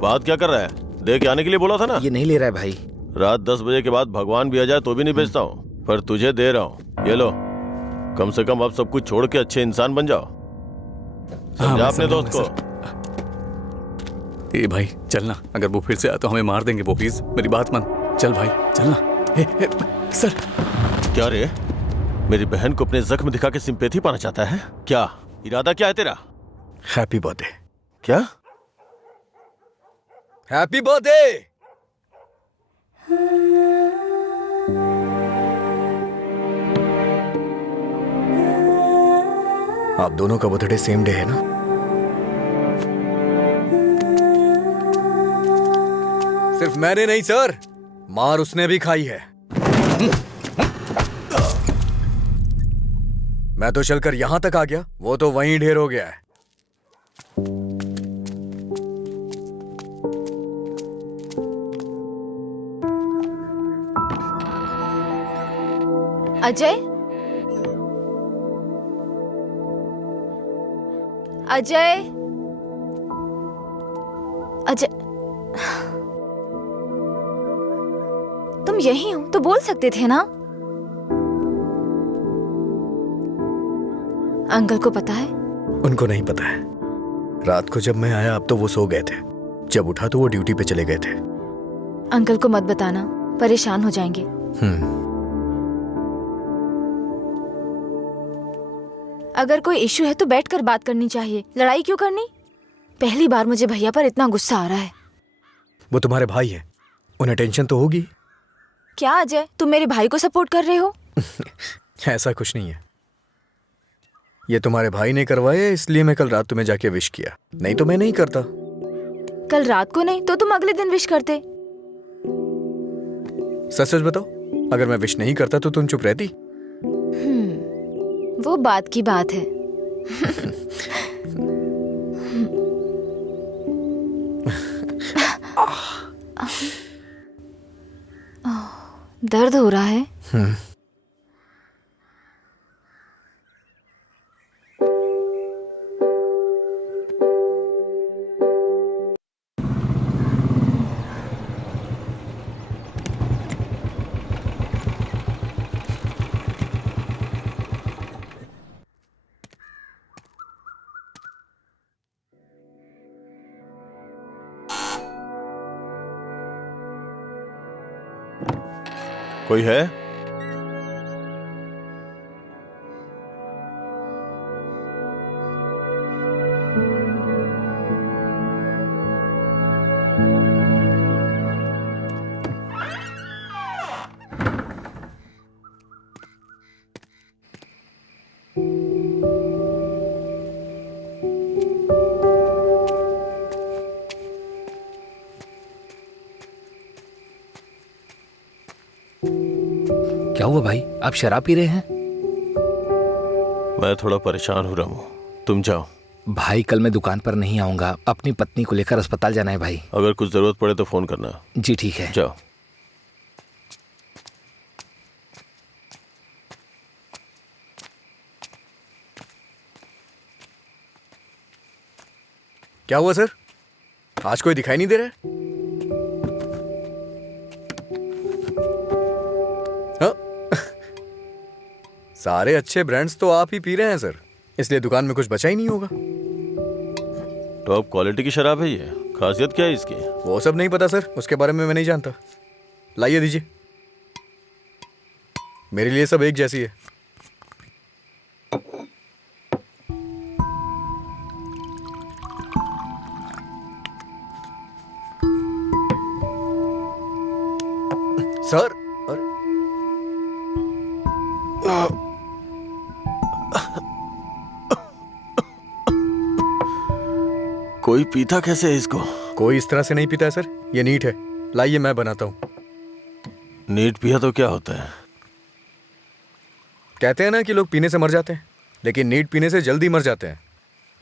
बात क्या कर रहा है? दे के आने के लिए बोला था ना। ये नहीं ले रहा है भाई। रात 10 बजे के बाद भगवान भी आ जाए तो भी नहीं बेचता हूँ, पर तुझे दे रहा हूँ। ये लो, कम से कम अब सब कुछ छोड़ के अच्छे इंसान बन जाओ। समझा अपने दोस्त को। ए भाई चलना, अगर वो फिर से आया तो हमें मार देंगे वो। प्लीज मेरी बात मान। चल भाई चलना। सर। क्या रे, मेरी बहन को अपने जख्म दिखा के सिंपैथी पाना चाहता है क्या? इरादा क्या है तेरा? Happy birthday. क्या? Happy birthday. आप दोनों का बर्थडे सेम डे है ना? सिर्फ मैंने नहीं सर, मार उसने भी खाई है। मैं तो चलकर यहां तक आ गया, वो तो वहीं ढेर हो गया है। अजय, अजय, अजय, तुम यही हो तो बोल सकते थे ना। अंकल को पता है? उनको नहीं पता है। रात को जब मैं आया अब तो वो सो गए थे, जब उठा तो वो ड्यूटी पे चले गए थे। अंकल को मत बताना, परेशान हो जाएंगे। अगर कोई इशू है तो बैठकर बात करनी चाहिए, लड़ाई क्यों करनी? पहली बार मुझे भैया पर इतना गुस्सा आ रहा है। वो तुम्हारे भाई है, उन्हें टेंशन तो होगी। क्या अजय, तुम मेरे भाई को सपोर्ट कर रहे हो? ऐसा कुछ नहीं है। ये तुम्हारे भाई ने करवाया इसलिए मैं कल रात तुम्हें जाके विश किया, नहीं तो मैं नहीं करता। कल रात को नहीं तो तुम अगले दिन विश करते। सच सच बताओ, अगर मैं विश नहीं करता तो तुम चुप रहती? वो बात की बात है। दर्द हो रहा है? कोई है? क्या हुआ भाई, आप शराब पी रहे हैं? मैं थोड़ा परेशान हो रहा हूँ, तुम जाओ। भाई कल मैं दुकान पर नहीं आऊंगा, अपनी पत्नी को लेकर अस्पताल जाना है भाई। अगर कुछ जरूरत पड़े तो फोन करना। जी ठीक है। जाओ। क्या हुआ सर, आज कोई दिखाई नहीं दे रहा है? हाँ? सारे अच्छे ब्रांड्स तो आप ही पी रहे हैं सर, इसलिए दुकान में कुछ बचा ही नहीं होगा। टॉप क्वालिटी की शराब है ये, खासियत क्या है इसकी? वो सब नहीं पता सर, उसके बारे में मैं नहीं जानता। लाइए दीजिए, मेरे लिए सब एक जैसी है। सर कोई पीता कैसे है इसको? कोई इस तरह से नहीं पीता है सर, ये नीट है। लाइए मैं बनाता हूं। नीट पिया तो क्या होता है? कहते हैं ना कि लोग पीने से मर जाते हैं, लेकिन नीट पीने से जल्दी मर जाते हैं।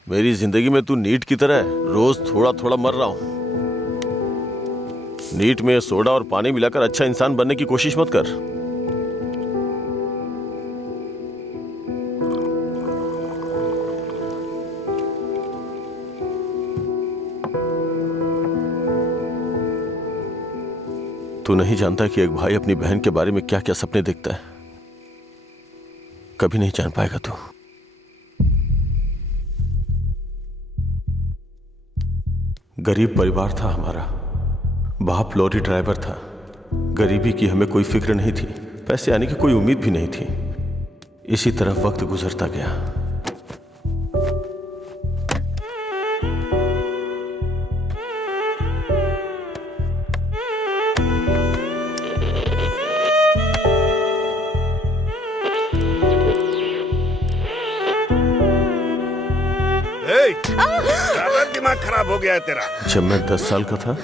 मेरी जिंदगी में तू नीट की तरह है, रोज थोड़ा थोड़ा मर रहा हूं। नीट में सोडा और पानी मिलाकर अच्छा इंसान बनने की कोशिश मत कर। तू नहीं जानता कि एक भाई अपनी बहन के बारे में क्या क्या सपने देखता है। कभी नहीं जान पाएगा तू। गरीब परिवार था हमारा, बाप लॉरी ड्राइवर था। गरीबी की हमें कोई फिक्र नहीं थी, पैसे आने की कोई उम्मीद भी नहीं थी। इसी तरह वक्त गुजरता गया। दिमाग खराब हो गया है तेरा। जब मैं 10 साल का था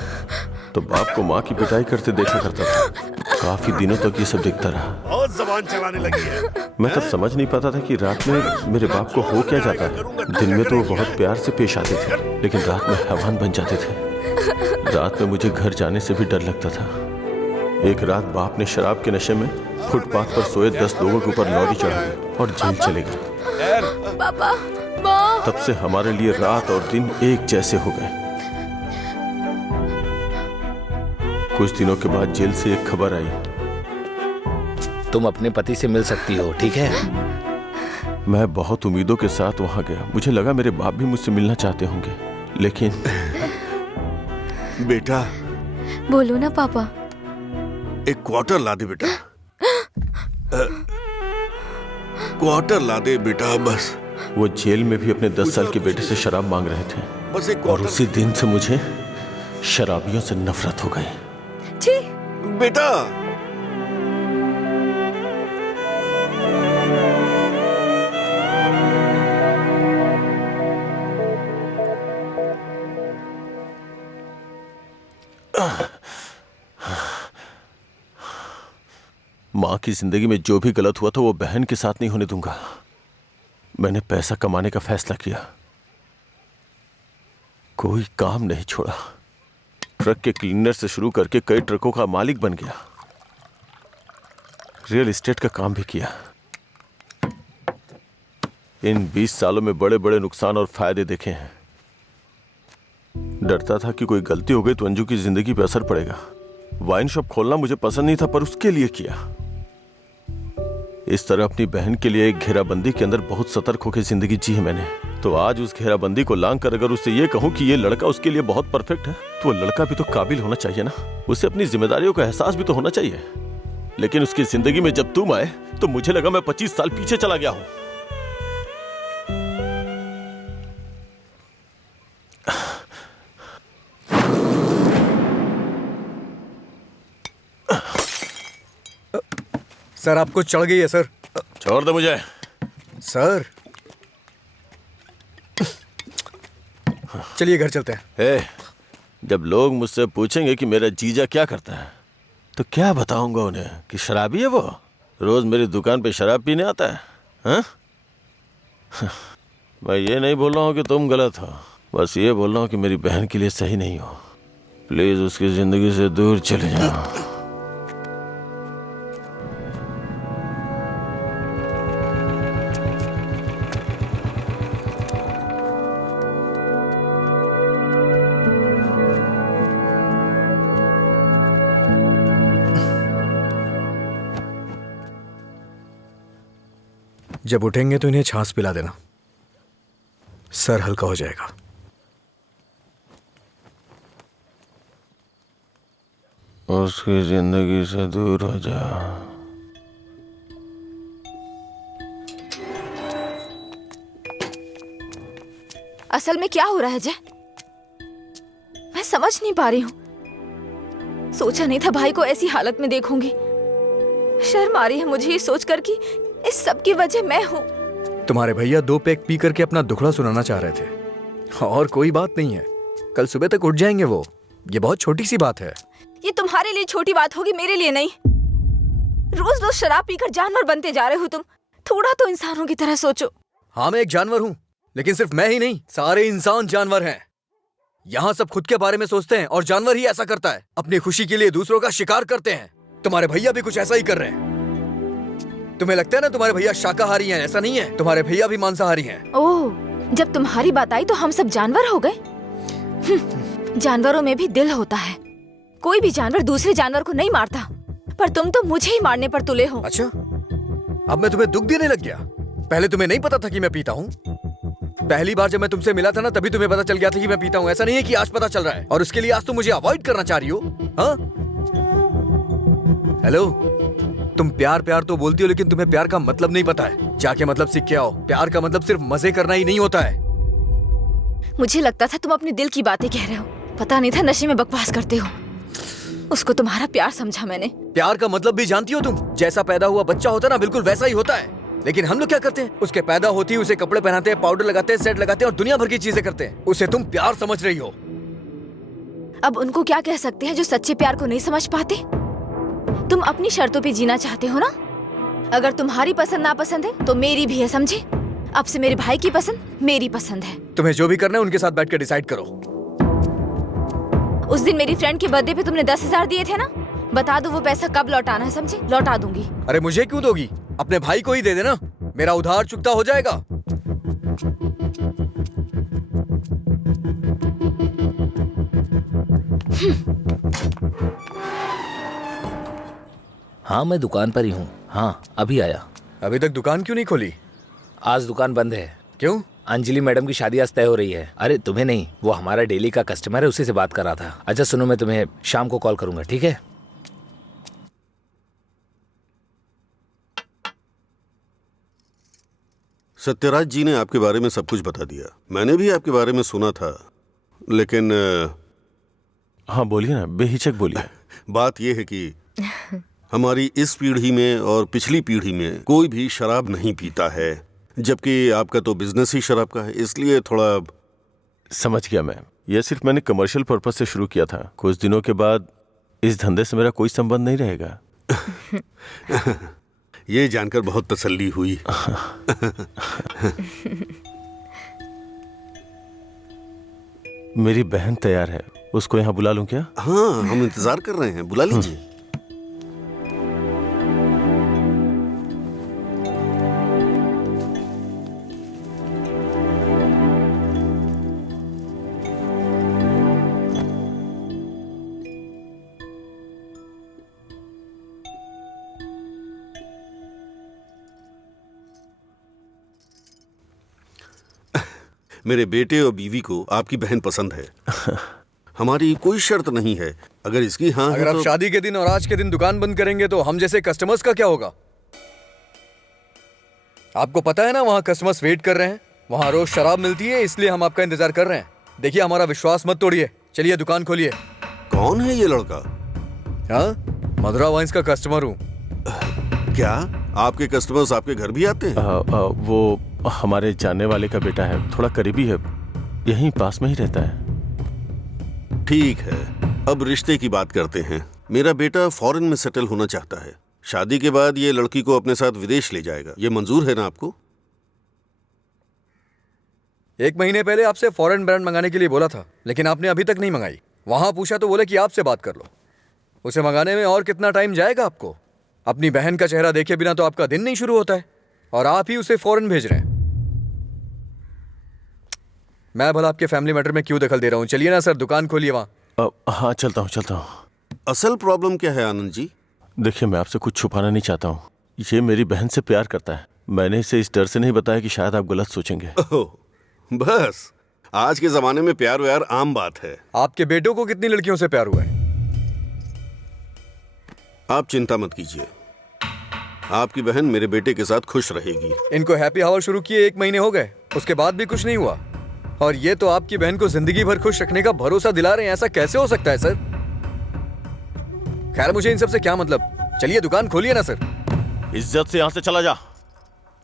तो बाप को माँ की पिटाई करते देखा करता था। काफी दिनों तक ये सब देखता रहा। बहुत जबान चलाने लगी है। मैं तब समझ नहीं पाता था कि रात में मेरे बाप को हो क्या जाता है। दिन में तो वो बहुत प्यार से पेश आते थे, लेकिन रात में हैवान बन जाते थे। रात में मुझे घर जाने से भी डर लगता था। एक रात बाप ने शराब के नशे में फुटपाथ पर सोए 10 लोगों के ऊपर लॉरी चढ़ाई और जेल चले गए। पापा, तब से हमारे लिए रात और दिन एक जैसे हो गए। कुछ दिनों के बाद जेल से एक खबर आई, तुम अपने पति से मिल सकती हो, ठीक है? मैं बहुत उम्मीदों के साथ वहां गया। मुझे लगा मेरे बाप भी मुझसे मिलना चाहते होंगे, लेकिन बेटा, बोलो ना पापा। एक क्वार्टर ला दे बेटा। क्वार्टर ला दे बेटा बस। वो जेल में भी अपने 10 साल के बेटे से शराब मांग रहे थे, बस एक और उसी दिन से मुझे शराबियों से नफरत हो गई। छी, बेटा। माँ की जिंदगी में जो भी गलत हुआ था वो बहन के साथ नहीं होने दूंगा। मैंने पैसा कमाने का फैसला किया, कोई काम नहीं छोड़ा। ट्रक के क्लीनर से शुरू करके कई ट्रकों का मालिक बन गया। रियल एस्टेट का काम भी किया। इन 20 सालों में बड़े बड़े नुकसान और फायदे देखे हैं। डरता था कि कोई गलती हो गई तो अंजू की जिंदगी पे असर पड़ेगा। वाइन शॉप खोलना मुझे पसंद नहीं था, पर उसके लिए किया। इस तरह अपनी बहन के लिए एक घेराबंदी के अंदर बहुत सतर्क होकर जिंदगी जी है मैंने। तो आज उस घेराबंदी को लांग कर अगर उससे ये कहूं कि ये लड़का उसके लिए बहुत परफेक्ट है, तो वो लड़का भी तो काबिल होना चाहिए ना। उसे अपनी जिम्मेदारियों का एहसास भी तो होना चाहिए। लेकिन उसकी जिंदगी में जब तुम आए तो मुझे लगा मैं 25 साल पीछे चला गया हूं। सर आपको चढ़ गई है सर। छोड़ दे मुझे। सर चलिए घर चलते हैं। ए, जब लोग मुझसे पूछेंगे कि मेरा जीजा क्या करता है तो क्या बताऊंगा उन्हें कि शराबी है वो, रोज मेरी दुकान पे शराब पीने आता है। हाँ? मैं ये नहीं बोल रहा हूँ कि तुम गलत हो, बस ये बोल रहा हूँ कि मेरी बहन के लिए सही नहीं हो। प्लीज उसकी जिंदगी से दूर चले जाओ। जब उठेंगे तो इन्हें छाछ पिला देना, सर हल्का हो जाएगा। उसकी जिंदगी से दूर हो जा। असल में क्या हो रहा है जय? मैं समझ नहीं पा रही हूँ। सोचा नहीं था भाई को ऐसी हालत में देखूंगी। शर्म आ रही है मुझे ये सोचकर कि इस सब की वजह मैं हूँ। तुम्हारे भैया 2 पैक पी करके अपना दुखड़ा सुनाना चाह रहे थे और कोई बात नहीं है, कल सुबह तक उठ जाएंगे वो। ये बहुत छोटी सी बात है। ये तुम्हारे लिए छोटी बात होगी, मेरे लिए नहीं। रोज रोज शराब पीकर जानवर बनते जा रहे हो तुम। थोड़ा तो इंसानों की तरह सोचो। हाँ मैं एक जानवर हूँ, लेकिन सिर्फ मैं ही नहीं, सारे इंसान जानवर हैं। यहाँ सब खुद के बारे में सोचते हैं और जानवर ही ऐसा करता है, अपनी खुशी के लिए दूसरों का शिकार करते हैं। तुम्हारे भैया भी कुछ ऐसा ही कर रहे हैं। तुम्हें लगता है ना तुम्हारे भैया शाकाहारी हैं, ऐसा नहीं है, तुम्हारे भैया भी मांसाहारी हैं। ओह, जब तुम्हारी बात आई तो हम सब जानवर हो गए। जानवरों में भी दिल होता है। कोई भी जानवर दूसरे जानवर को नहीं मारता, पर तुम तो मुझे ही मारने पर तुले हो। अच्छा, अब मैं तुम्हें दुख देने लग गया? पहले तुम्हें नहीं पता था कि मैं पीता हूँ? पहली बार जब मैं तुमसे मिला था ना, तभी तुम्हें पता चल गया था कि मैं पीता हूँ। ऐसा नहीं है कि आज पता चल रहा है और उसके लिए आज तुम मुझे अवॉइड करना चाह रही हो। हाँ? हेलो, तुम प्यार प्यार तो बोलती हो, लेकिन तुम्हें प्यार का मतलब नहीं पता है। जाके मतलब सीख के आओ। प्यार का मतलब सिर्फ मजे करना ही नहीं होता है। मुझे लगता था तुम अपने दिल की बातें कह रहे हो, पता नहीं था नशे में बकवास करते हो। उसको तुम्हारा प्यार समझा मैंने। प्यार का मतलब भी जानती हो तुम? जैसा पैदा हुआ बच्चा होता है ना, बिल्कुल वैसा ही होता है। लेकिन हम लोग क्या करते हैं, उसके पैदा होती है उसे कपड़े पहनाते हैं, पाउडर लगाते हैं, सेट लगाते हैं और दुनिया भर की चीजें करते हैं। उसे तुम प्यार समझ रही हो। अब उनको क्या कह सकते हैं जो सच्चे प्यार को नहीं समझ पाते? तुम अपनी शर्तों पे जीना चाहते हो ना? अगर तुम्हारी पसंद नापसंद है तो मेरी भी है, समझे? अब से मेरे भाई की पसंद मेरी पसंद है। तुम्हें जो भी करना है उनके साथ बैठ कर डिसाइड करो। उस दिन मेरी फ्रेंड के बर्थडे पे तुमने 10,000 दिए थे ना, बता दो वो पैसा कब लौटाना है, समझे? लौटा दूंगी। अरे मुझे क्यों दोगी? अपने भाई को ही दे देना, मेरा उधार चुकता हो जाएगा। हाँ मैं दुकान पर ही हूँ। हाँ अभी आया। अभी तक दुकान क्यों नहीं खोली? आज दुकान बंद है। क्यों? अंजलि मैडम की शादी आज तय हो रही है। अरे तुम्हें नहीं, वो हमारा डेली का कस्टमर है, उसी से बात कर रहा था। अच्छा सुनो, मैं तुम्हें शाम को कॉल करूंगा, ठीक है? सत्यराज जी ने आपके बारे में सब कुछ बता दिया। मैंने भी आपके बारे में सुना था, लेकिन हाँ बोलिए ना, बेहिचक बोलिए। बात यह है कि हमारी इस पीढ़ी में और पिछली पीढ़ी में कोई भी शराब नहीं पीता है, जबकि आपका तो बिजनेस ही शराब का है, इसलिए थोड़ा। समझ गया मैं। यह सिर्फ मैंने कमर्शियल पर्पज से शुरू किया था। कुछ दिनों के बाद इस धंधे से मेरा कोई संबंध नहीं रहेगा। ये जानकर बहुत तसल्ली हुई। मेरी बहन तैयार है, उसको यहाँ बुला लूं क्या? हाँ हम इंतजार कर रहे हैं, बुला लीजिए। मेरे बेटे और बीवी को आपकी बहन पसंद है। हमारी कोई शर्त नहीं है। अगर इसकी हाँ है अगर आप तो... शादी के दिन और आज के दिन दुकान बंद करेंगे तो हम जैसे कस्टमर्स का क्या होगा? आपको पता है ना वहां कस्टमर्स वेट कर रहे हैं, वहां रोज शराब मिलती है, इसलिए हम आपका इंतजार कर रहे हैं। देखिए हमारा विश्वास मत तोड़िए, चलिए दुकान खोलिए। कौन है ये लड़का? हाँ, मधुरा वाइन्स का कस्टमर हूँ। क्या आपके कस्टमर्स आपके घर भी आते हैं? वो हमारे जानने वाले का बेटा है, थोड़ा करीबी है, यहीं पास में ही रहता है। ठीक है, अब रिश्ते की बात करते हैं। मेरा बेटा फॉरेन में सेटल होना चाहता है। शादी के बाद ये लड़की को अपने साथ विदेश ले जाएगा। ये मंजूर है ना आपको? 1 महीने पहले आपसे फॉरेन ब्रांड मंगाने के लिए बोला था, लेकिन आपने अभी तक नहीं मंगाई। वहां पूछा तो बोले कि आपसे बात कर लो। उसे मंगाने में और कितना टाइम जाएगा आपको? अपनी बहन का चेहरा देखे बिना तो आपका दिन नहीं शुरू होता है, और आप ही उसे फॉरेन भेज रहे हैं। मैं भला आपके फैमिली मैटर में क्यों दखल दे रहा हूँ? चलिए ना सर, दुकान खोलिए वहां। हाँ चलता हूँ। असल प्रॉब्लम क्या है आनंद जी? देखिए मैं आपसे कुछ छुपाना नहीं चाहता हूँ। ये मेरी बहन से प्यार करता है। मैंने इसे इस डर से नहीं बताया कि शायद आप गलत सोचेंगे। ओह, बस आज के जमाने में प्यार व्यार आम बात है। आपके बेटों को कितनी लड़कियों से प्यार हुआ है? आप चिंता मत कीजिए, आपकी बहन मेरे बेटे के साथ खुश रहेगी। इनको हैप्पी हावर शुरू किए 1 महीने हो गए, उसके बाद भी कुछ नहीं हुआ, और ये तो आपकी बहन को जिंदगी भर खुश रखने का भरोसा दिला रहे हैं। ऐसा कैसे हो सकता है सर? खैर मुझे इन सब से क्या मतलब, चलिए दुकान खोलिए ना सर। इज्जत से यहाँ से चला जा।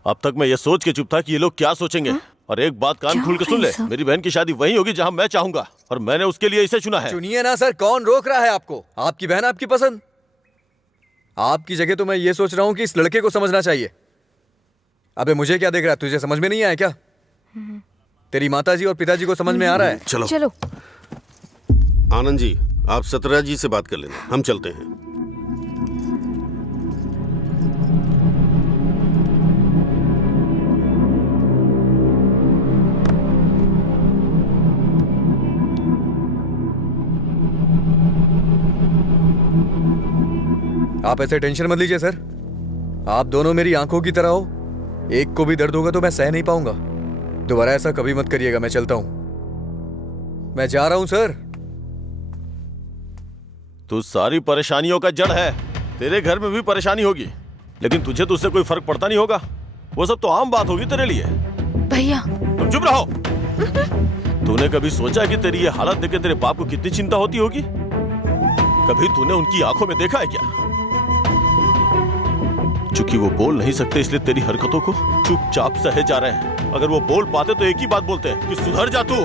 अब तक मैं ये सोच के चुप था कि ये लोग क्या सोचेंगे। और एक बात कान खोल के सुन ले, मेरी बहन की शादी वहीं होगी जहाँ मैं चाहूंगा, और मैंने उसके लिए इसे चुना है। चुनिए ना सर, कौन रोक रहा है आपको? आपकी बहन आपकी पसंद। आपकी जगह तो मैं ये सोच रहा हूँ कि इस लड़के को समझना चाहिए। अबे मुझे क्या देख रहा है, तुझे समझ में नहीं आया क्या? तेरी माताजी और पिताजी को समझ में आ रहा है? चलो। आनंद जी, आप सतरा जी से बात कर लेना, हम चलते हैं। आप ऐसे टेंशन मत लीजिए सर, आप दोनों मेरी आंखों की तरह हो। एक को भी दर्द होगा तो मैं सह नहीं पाऊंगा। दोबारा ऐसा कभी मत करिएगा। मैं चलता हूं, मैं जा रहा हूं सर। तू सारी परेशानियों का जड़ है। तेरे घर में भी परेशानी होगी, लेकिन तुझे तो उससे कोई फर्क पड़ता नहीं होगा। वो सब तो आम बात होगी तेरे लिए। भैया तुम चुप रहो। तूने कभी सोचा कि तेरी ये हालत देख के तेरे बाप को कितनी चिंता होती होगी? कभी तूने उनकी आंखों में देखा है क्या? चूंकि वो बोल नहीं सकते, इसलिए तेरी हरकतों को चुपचाप सहे जा रहे हैं। अगर वो बोल पाते तो एक ही बात बोलते हैं कि सुधर जा तू।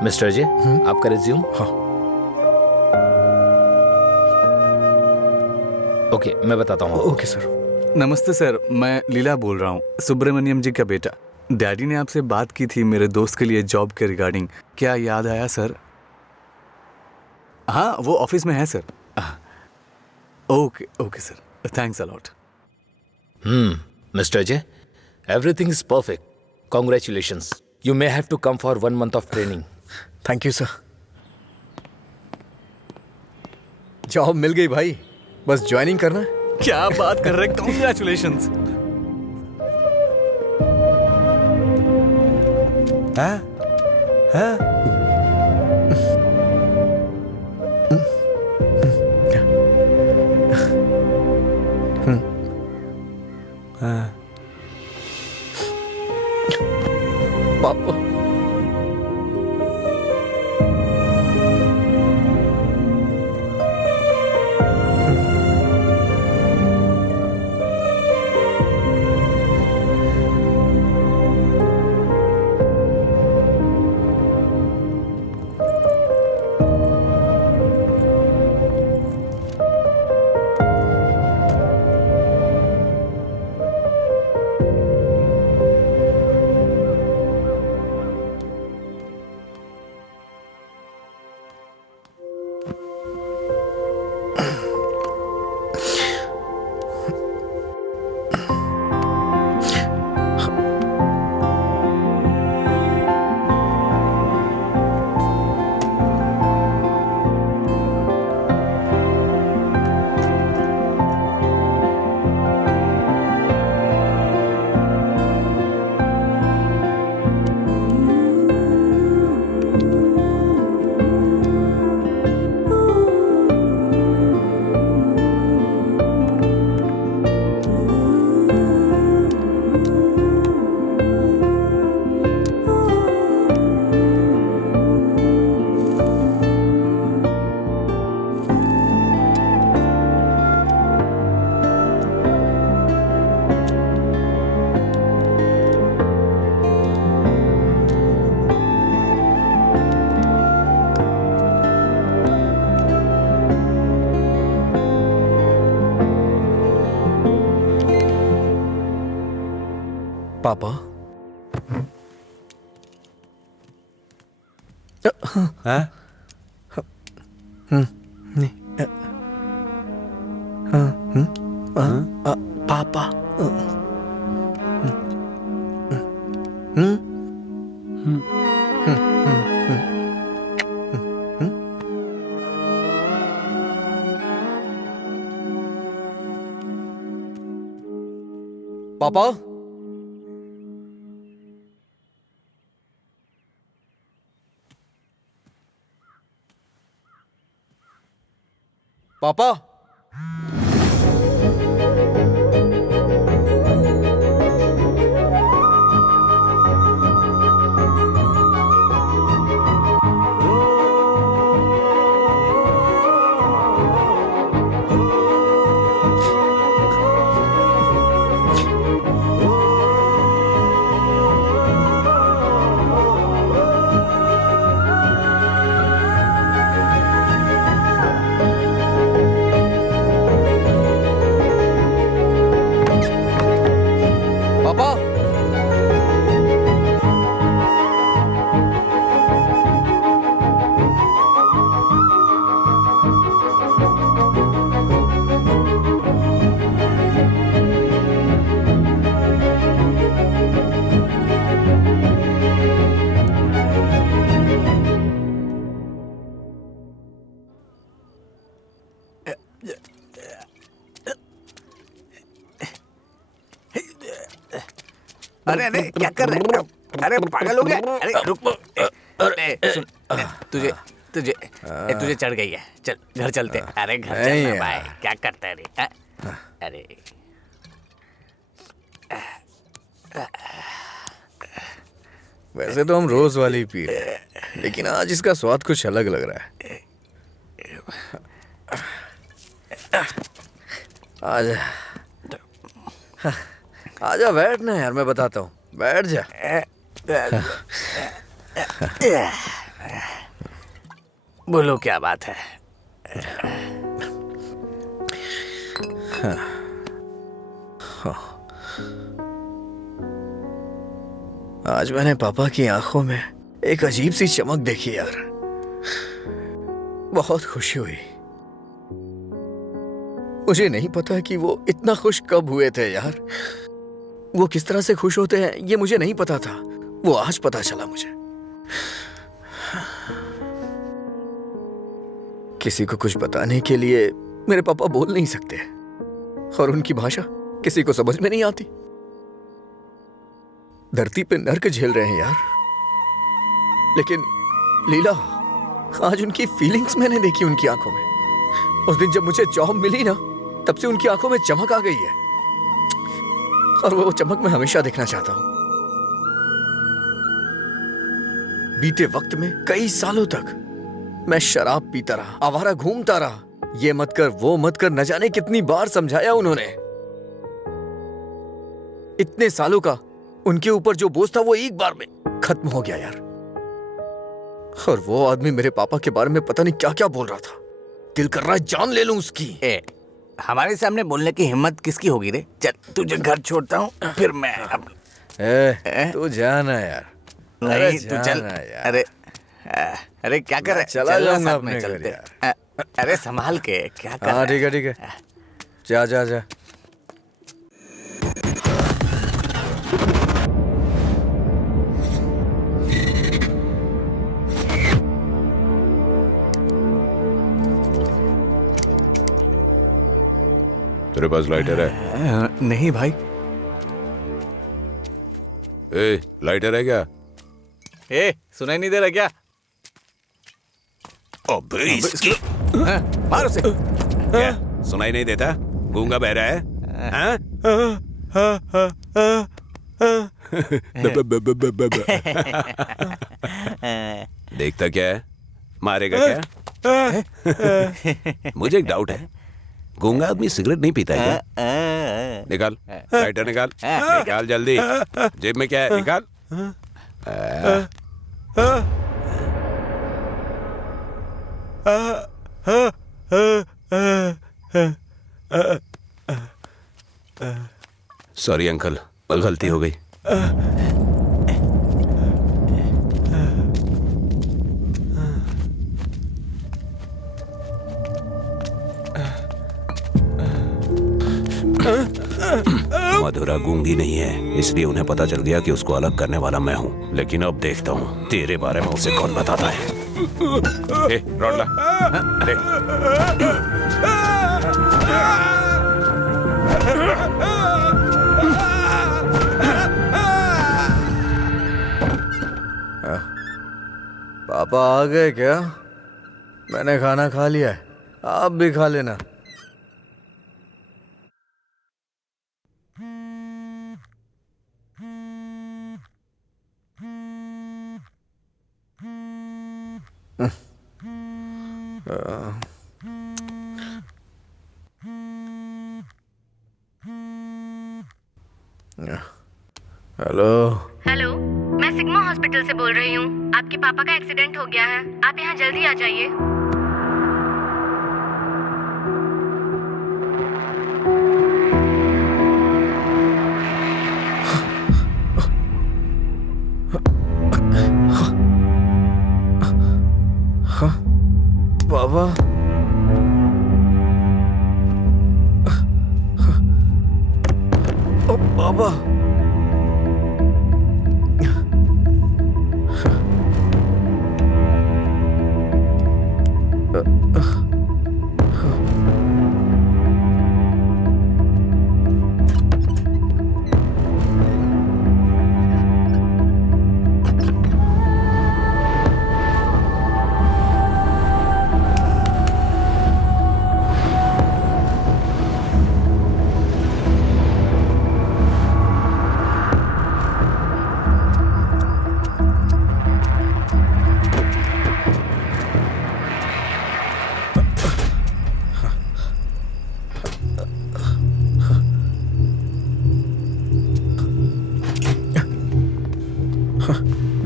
मिस्टर जी, आपका रिज्यूम। हाँ। ओके, मैं बताता हूँ। Okay sir. नमस्ते सर, मैं लीला बोल रहा हूँ, सुब्रमण्यम जी का बेटा। डैडी ने आपसे बात की थी मेरे दोस्त के लिए जॉब के रिगार्डिंग। क्या याद आया सर? हाँ, वो ऑफिस में है sir. Okay okay sir, thanks a lot. Mister J, everything is perfect. Congratulations. You may have to come for 1 month of training. Thank you sir. Job मिल गई भाई, बस ज्वाइनिंग करना है। क्या बात कर रहे हैं, कॉन्ग्रेचुलेशंस। पापा हाँ? पापा पापा पापा पापा अरे अरे क्या कर रहे हैं? अरे पागल हो गया? अरे रुक, अरे सुन, तुझे तुझे तुझे चढ़ गई है। चल घर चलते। अरे घर चलना भाई, क्या करता है रे? अरे वैसे तो हम रोज वाली पी रहे हैं, लेकिन आज इसका स्वाद कुछ अलग लग रहा है। आजा आजा बैठ ना यार, मैं बताता हूँ, बैठ जा। बोलो क्या बात है? आज मैंने पापा की आंखों में एक अजीब सी चमक देखी यार, बहुत खुशी हुई। मुझे नहीं पता कि वो इतना खुश कब हुए थे यार। वो किस तरह से खुश होते हैं ये मुझे नहीं पता था, वो आज पता चला मुझे। किसी को कुछ बताने के लिए मेरे पापा बोल नहीं सकते, और उनकी भाषा किसी को समझ में नहीं आती। धरती पे नर्क झेल रहे हैं यार, लेकिन लीला, आज उनकी फीलिंग्स मैंने देखी उनकी आंखों में। उस दिन जब मुझे जॉब मिली ना, तब से उनकी आंखों में चमक आ गई है, और वो चमक मैं हमेशा देखना चाहता हूं। बीते वक्त में कई सालों तक मैं शराब पीता रहा, आवारा घूमता रहा। ये मत कर, वो मत कर, न जाने कितनी बार समझाया उन्होंने। इतने सालों का उनके ऊपर जो बोझ था वो एक बार में खत्म हो गया यार। और वो आदमी मेरे पापा के बारे में पता नहीं क्या क्या बोल रहा था। दिल कर रहा है जान ले लूं उसकी। हमारे सामने बोलने की हिम्मत किसकी होगी रे? चल तुझे घर छोड़ता हूँ, फिर मैं तू जाना यार। नहीं तू चल। अरे अरे क्या कर रहा है? चला जाऊंगा अपने घर यार। अरे संभाल के, क्या कर? हाँ ठीक है ठीक है, जा जा जा। तेरे पास लाइटर है? नहीं भाई। ए, लाइटर है क्या? ए, सुनाई नहीं दे रहा क्या? अबे इसकी मार उसे। क्या सुनाई नहीं देता? गूंगा बहरा है? हाँ? देखता क्या है? मारेगा क्या? मुझे एक डाउट है, गूंगा आदमी सिगरेट नहीं पीता है क्या? निकाल लाइटर, निकाल निकाल जल्दी। जेब में क्या है? निकाल। सॉरी अंकल, गलती हो गई। मधुरा गूंगी नहीं है, इसलिए उन्हें पता चल गया कि उसको अलग करने वाला मैं हूँ। लेकिन अब देखता हूँ तेरे बारे में उसे कौन बताता है। ए, रॉड ला। ले। पापा आ गए क्या? मैंने खाना खा लिया है, आप भी खा लेना। हेलो। हेलो, मैं सिग्मा हॉस्पिटल से बोल रही हूँ। आपके पापा का एक्सीडेंट हो गया है, आप यहाँ जल्दी आ जाइए। पापा, पापा,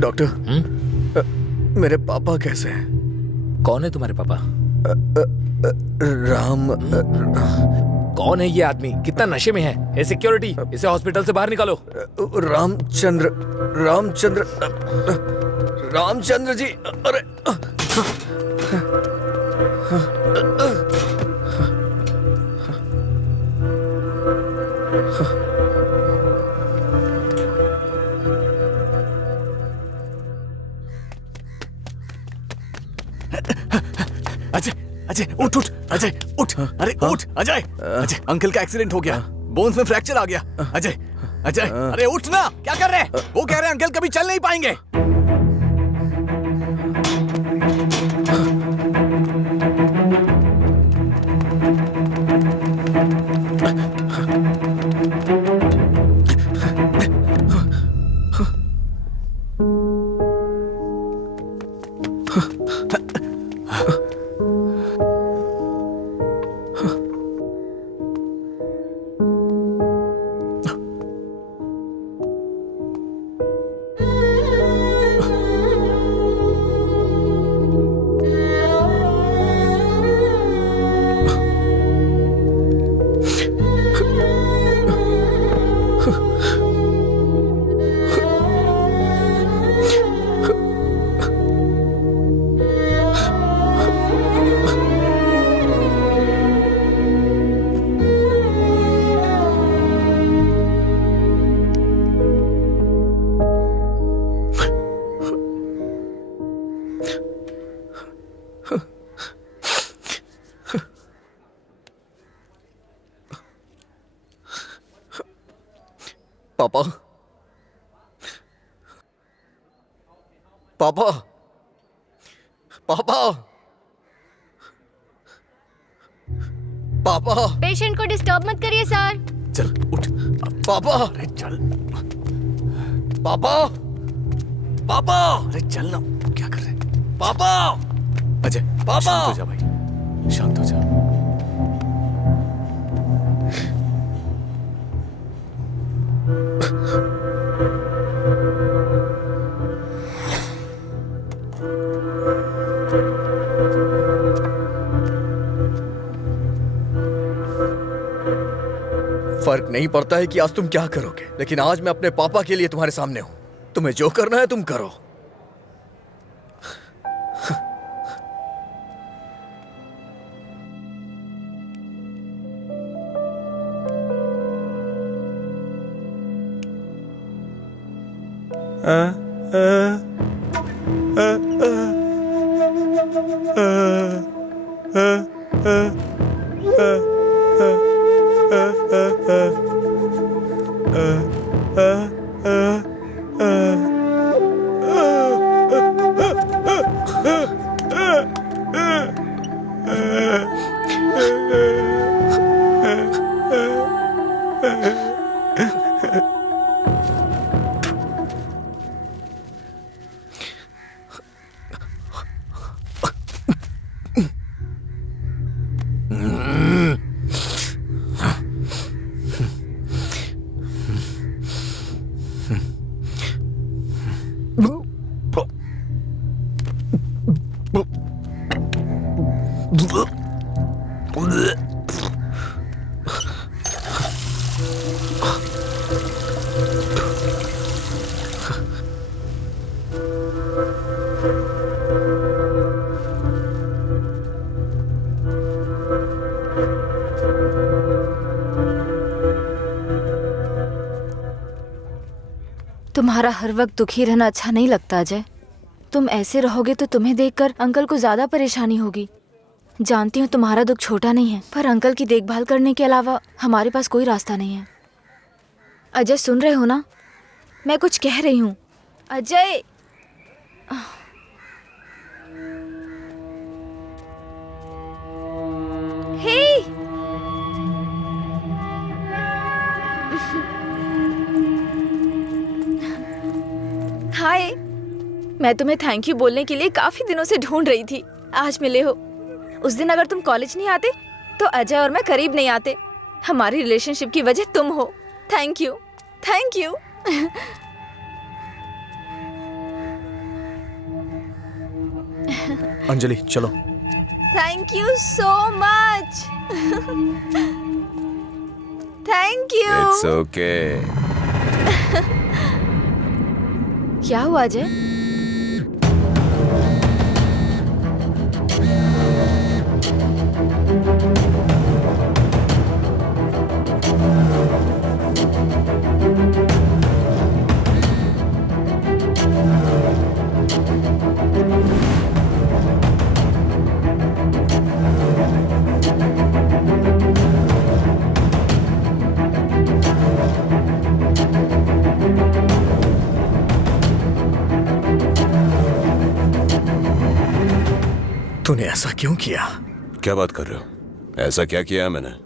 डॉक्टर, मेरे पापा कैसे हैं? कौन है तुम्हारे पापा? राम। कौन है ये आदमी? कितना नशे में है? ए सिक्योरिटी, इसे हॉस्पिटल से बाहर निकालो। रामचंद्र, रामचंद्र, रामचंद्र जी। अरे अजय, अजय उठ उठ, अजय उठ, अरे उठ अजय। अजय, अंकल का एक्सीडेंट हो गया, बोन्स में फ्रैक्चर आ गया। अजय, अजय, अरे उठ ना, क्या कर रहे हैं? वो कह रहे हैं अंकल कभी चल नहीं पाएंगे। पापा, पापा, पापा, पापा। पेशेंट को डिस्टर्ब मत करिए सर। चल उठ पापा, अरे चल पापा, पापा, अरे चल ना, क्या कर रहे हैं? पापा, अजय पापा। शांत हो जा भाई, शांत हो जा। फर्क नहीं पड़ता है कि आज तुम क्या करोगे, लेकिन आज मैं अपने पापा के लिए तुम्हारे सामने हूं। तुम्हें जो करना है तुम करो। तुम्हारा हर वक्त दुखी रहना अच्छा नहीं लगता अजय। तुम ऐसे रहोगे तो तुम्हें देखकर अंकल को ज्यादा परेशानी होगी। जानती हूँ तुम्हारा दुख छोटा नहीं है, पर अंकल की देखभाल करने के अलावा हमारे पास कोई रास्ता नहीं है। अजय सुन रहे हो ना, मैं कुछ कह रही हूँ। अजय हे हाय, मैं तुम्हें थैंक यू बोलने के लिए काफी दिनों से ढूंढ रही थी। आज मिले हो। उस दिन अगर तुम कॉलेज नहीं आते तो अजय और मैं करीब नहीं आते। हमारी रिलेशनशिप की वजह तुम हो। Thank you, thank you. Anjali चलो। Thank you so much. Thank you. It's okay. क्या हुआ अजय? तूने ऐसा क्यों किया? क्या बात कर रहे हो? ऐसा क्या किया है मैंने?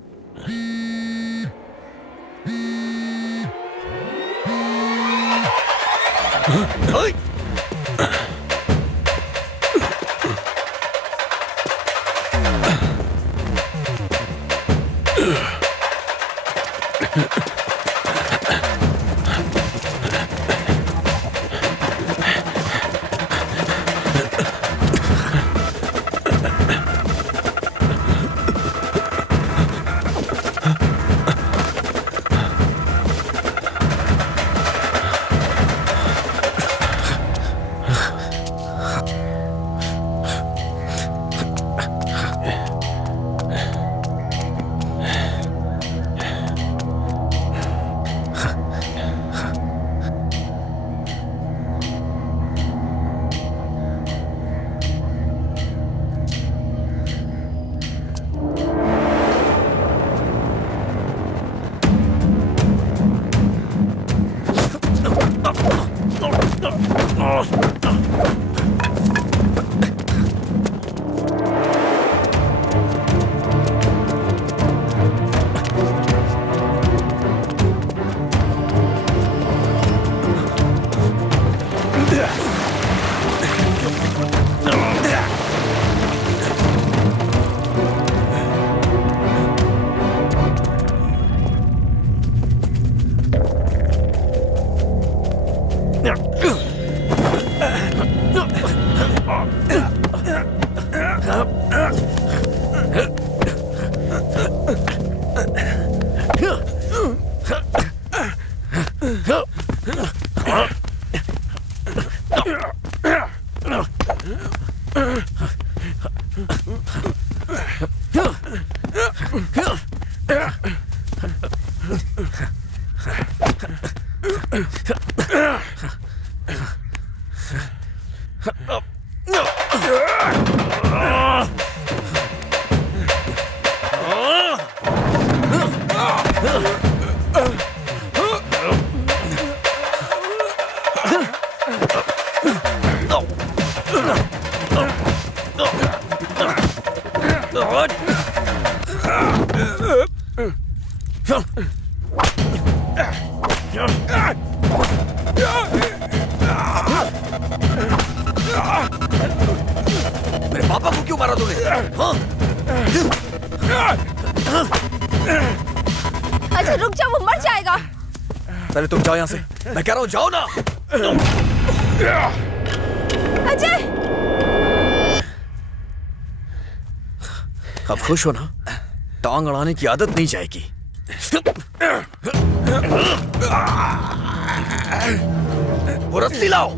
मेरे पापा को क्यों मारा तूने? हाँ? अजय रुक जा, वो मर जाएगा। पहले तुम जाओ यहाँ से, मैं कह रहा हूँ जाओ ना। अजय अब खुश हो ना? टांग अड़ाने की आदत नहीं जाएगी। वो रस्सी लाओ।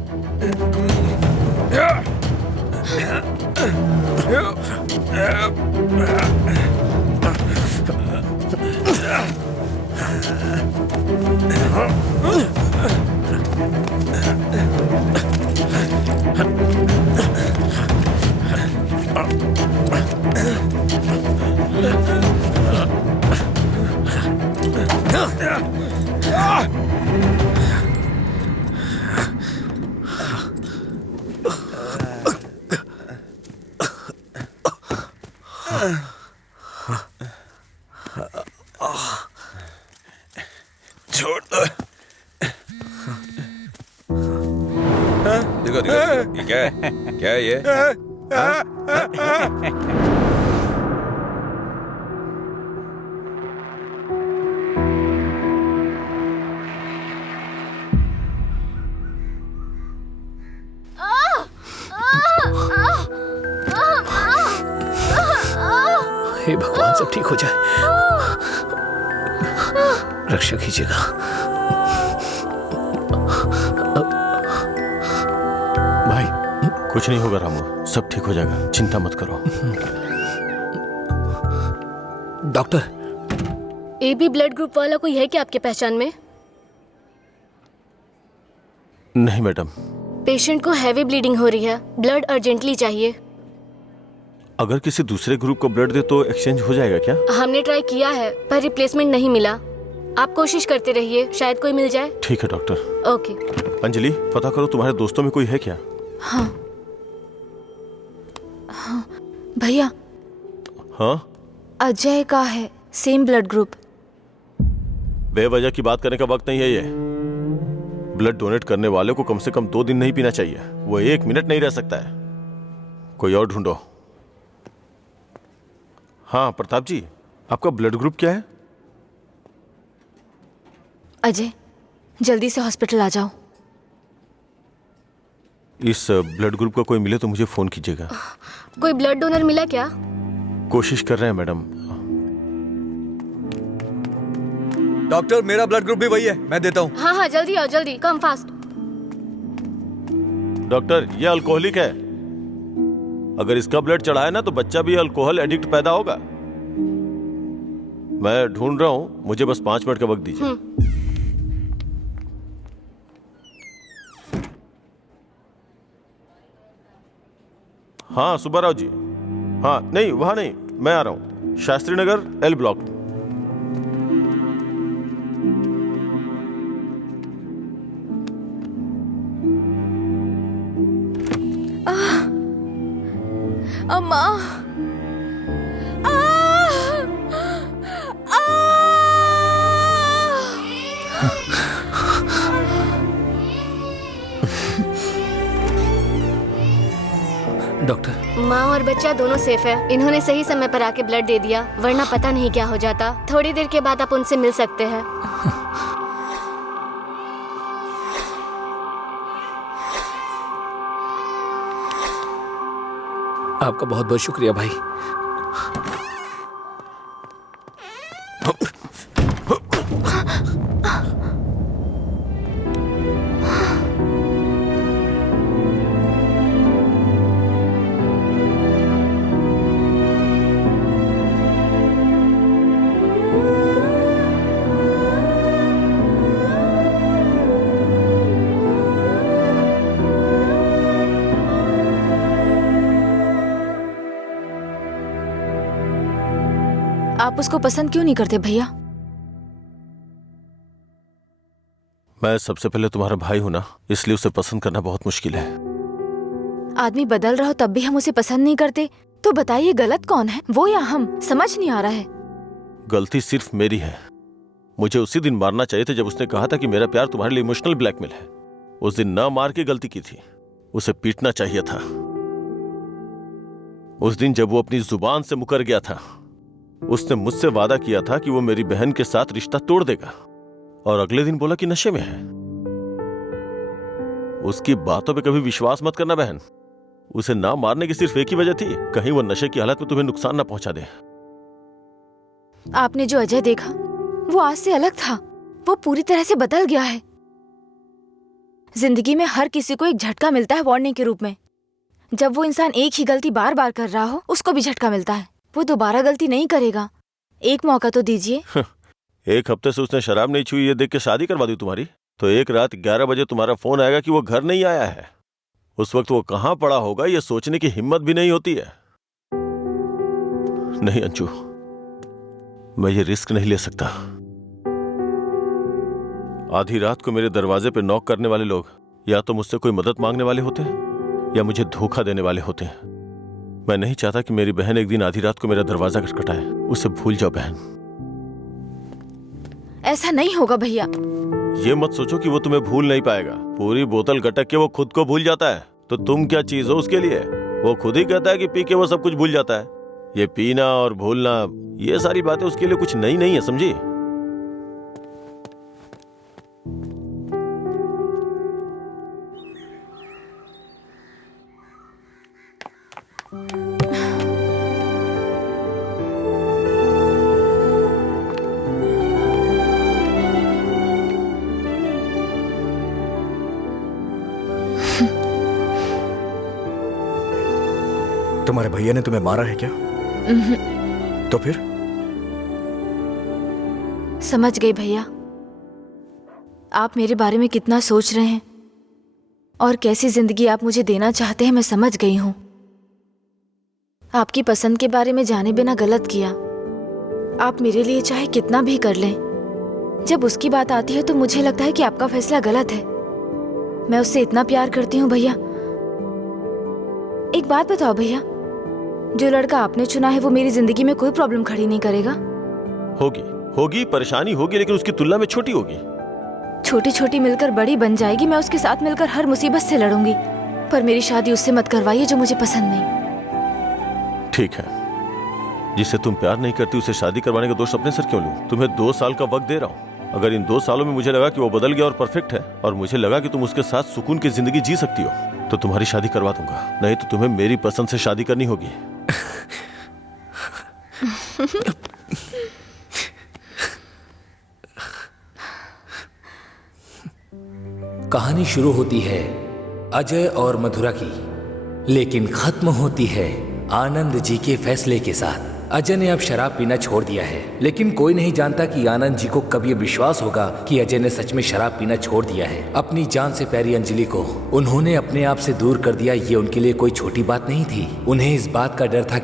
छोड़ दो। देखो देखो ये क्या है? क्या है ये? हे भगवान, सब ठीक हो जाए। रक्षा कीजिएगा। भाई कुछ नहीं होगा रामू, सब ठीक हो जाएगा, चिंता मत करो। डॉक्टर, AB ब्लड ग्रुप वाला कोई है क्या आपके पहचान में? नहीं मैडम। पेशेंट को हैवी ब्लीडिंग हो रही है, ब्लड अर्जेंटली चाहिए। अगर किसी दूसरे ग्रुप को ब्लड दे तो एक्सचेंज हो जाएगा क्या? हमने ट्राई किया है पर रिप्लेसमेंट नहीं मिला। आप कोशिश करते रहिए, शायद कोई मिल जाए। ठीक है डॉक्टर। ओके। अंजलि, पता करो तुम्हारे दोस्तों में कोई है क्या? हाँ भैया, हाँ? अजय का है सेम ब्लड ग्रुप। बेवजह की बात करने का वक्त नहीं है ये। ब्लड डोनेट करने वाले को कम से कम 2 दिन नहीं पीना चाहिए, वो 1 मिनट नहीं रह सकता है। कोई और ढूंढो। हाँ प्रताप जी, आपका ब्लड ग्रुप क्या है? अजय जल्दी से हॉस्पिटल आ जाओ। इस ब्लड ग्रुप का कोई मिले तो मुझे फोन कीजिएगा। कोई ब्लड डोनर मिला क्या? कोशिश कर रहे हैं मैडम। डॉक्टर, मेरा ब्लड ग्रुप भी वही है, मैं देता हूँ। हाँ हाँ जल्दी आओ, जल्दी, कम फास्ट। डॉक्टर, ये अल्कोहलिक है। अगर इसका ब्लड चढ़ा है ना तो बच्चा भी अल्कोहल एडिक्ट पैदा होगा। मैं ढूंढ रहा हूं, मुझे बस 5 मिनट का वक्त दीजिए। हाँ सुब्बाराव जी। हाँ नहीं, वहां नहीं, मैं आ रहा हूं, शास्त्री नगर L ब्लॉक। अम्मा डॉक्टर, माँ और बच्चा दोनों सेफ है। इन्होंने सही समय पर आके ब्लड दे दिया, वरना पता नहीं क्या हो जाता। थोड़ी देर के बाद आप उनसे मिल सकते हैं। आपका बहुत बहुत शुक्रिया भाई। आप उसको पसंद क्यों नहीं करते भैया? मैं सबसे पहले तुम्हारा भाई हूं ना, इसलिए उसे पसंद करना बहुत मुश्किल है। आदमी बदल रहा हो तब भी हम उसे पसंद नहीं करते, तो बताइए गलत कौन है, वो या हम? समझ नहीं आ रहा है। गलती सिर्फ मेरी है। मुझे उसी दिन मारना चाहिए था जब उसने कहा था कि मेरा प्यार तुम्हारे लिए इमोशनल ब्लैकमेल है। उस दिन ना मार के गलती की थी, उसे पीटना चाहिए था। उस दिन जब वो अपनी जुबान से मुकर गया था, उसने मुझसे वादा किया था कि वो मेरी बहन के साथ रिश्ता तोड़ देगा, और अगले दिन बोला कि नशे में है। उसकी बातों पे कभी विश्वास मत करना बहन। उसे ना मारने की सिर्फ एक ही वजह थी, कहीं वो नशे की हालत में तुम्हें नुकसान ना पहुंचा दे। आपने जो अजय देखा वो आज से अलग था। वो पूरी तरह से बदल गया है। जिंदगी में हर किसी को एक झटका मिलता है वार्निंग के रूप में। जब वो इंसान एक ही गलती बार बार कर रहा हो, उसको भी झटका मिलता है। वो दोबारा गलती नहीं करेगा। एक मौका तो दीजिए। एक हफ्ते से उसने शराब नहीं छुई, ये देख के शादी करवा दी तुम्हारी। तो एक रात 11 बजे तुम्हारा फोन आएगा कि वो घर नहीं आया है। उस वक्त वो कहां पड़ा होगा ये सोचने की हिम्मत भी नहीं होती है। नहीं अंशु, मैं ये रिस्क नहीं ले सकता। आधी रात को मेरे दरवाजे पे नॉक करने वाले लोग या तो मुझसे कोई मदद मांगने वाले होते हैं या मुझे धोखा देने वाले होते हैं। मैं नहीं चाहता कि मेरी बहन एक दिन आधी रात को मेरा दरवाजा खटखटाए। उसे भूल जाओ बहन। ऐसा नहीं होगा भैया। ये मत सोचो कि वो तुम्हें भूल नहीं पाएगा। पूरी बोतल गटक के वो खुद को भूल जाता है, तो तुम क्या चीज हो उसके लिए? वो खुद ही कहता है कि पी के वो सब कुछ भूल जाता है। ये पीना और भूलना, ये सारी बातें उसके लिए कुछ नई नहीं है, समझी? तुम्हारे भैया ने तुम्हें मारा है क्या? तो फिर? समझ गई भैया, आप मेरे बारे में कितना सोच रहे हैं और कैसी जिंदगी आप मुझे देना चाहते हैं। मैं समझ गई हूं। आपकी पसंद के बारे में जाने बिना गलत किया। आप मेरे लिए चाहे कितना भी कर लें, जब उसकी बात आती है तो मुझे लगता है कि आपका फैसला गलत है। मैं उससे इतना प्यार करती हूँ भैया। एक बात बताओ भैया, जो लड़का आपने चुना है वो मेरी जिंदगी में कोई प्रॉब्लम खड़ी नहीं करेगा? होगी परेशानी होगी, लेकिन उसकी तुलना में छोटी होगी। छोटी छोटी मिलकर बड़ी बन जाएगी। मैं उसके साथ मिलकर हर मुसीबत से लड़ूंगी, पर मेरी शादी उससे मत करवाइए जो मुझे पसंद नहीं। ठीक है, जिससे तुम प्यार नहीं करती उसे शादी करवाने का दोष अपने सर क्यों लूं? तुम्हें 2 साल का वक्त दे रहा हूं। अगर इन 2 सालों में मुझे लगा कि वो बदल गया और परफेक्ट है, और मुझे लगा कि तुम उसके साथ सुकून की जिंदगी जी सकती हो, तो तुम्हारी शादी करवा दूंगा। नहीं तो तुम्हें मेरी पसंद से शादी करनी होगी। कहानी शुरू होती है अजय और मधुरा की, लेकिन खत्म होती है आनंद जी के फैसले के साथ। अजय ने अब शराब पीना छोड़ दिया है, लेकिन कोई नहीं जानता कि आनंद जी को कब ये विश्वास होगा कि अजय ने सच में शराब पीना छोड़ दिया है। अपनी जान से प्यारी अंजलि को उन्होंने अपने आप से दूर कर दिया, ये उनके लिए कोई छोटी बात नहीं थी। उन्हें इस बात का डर था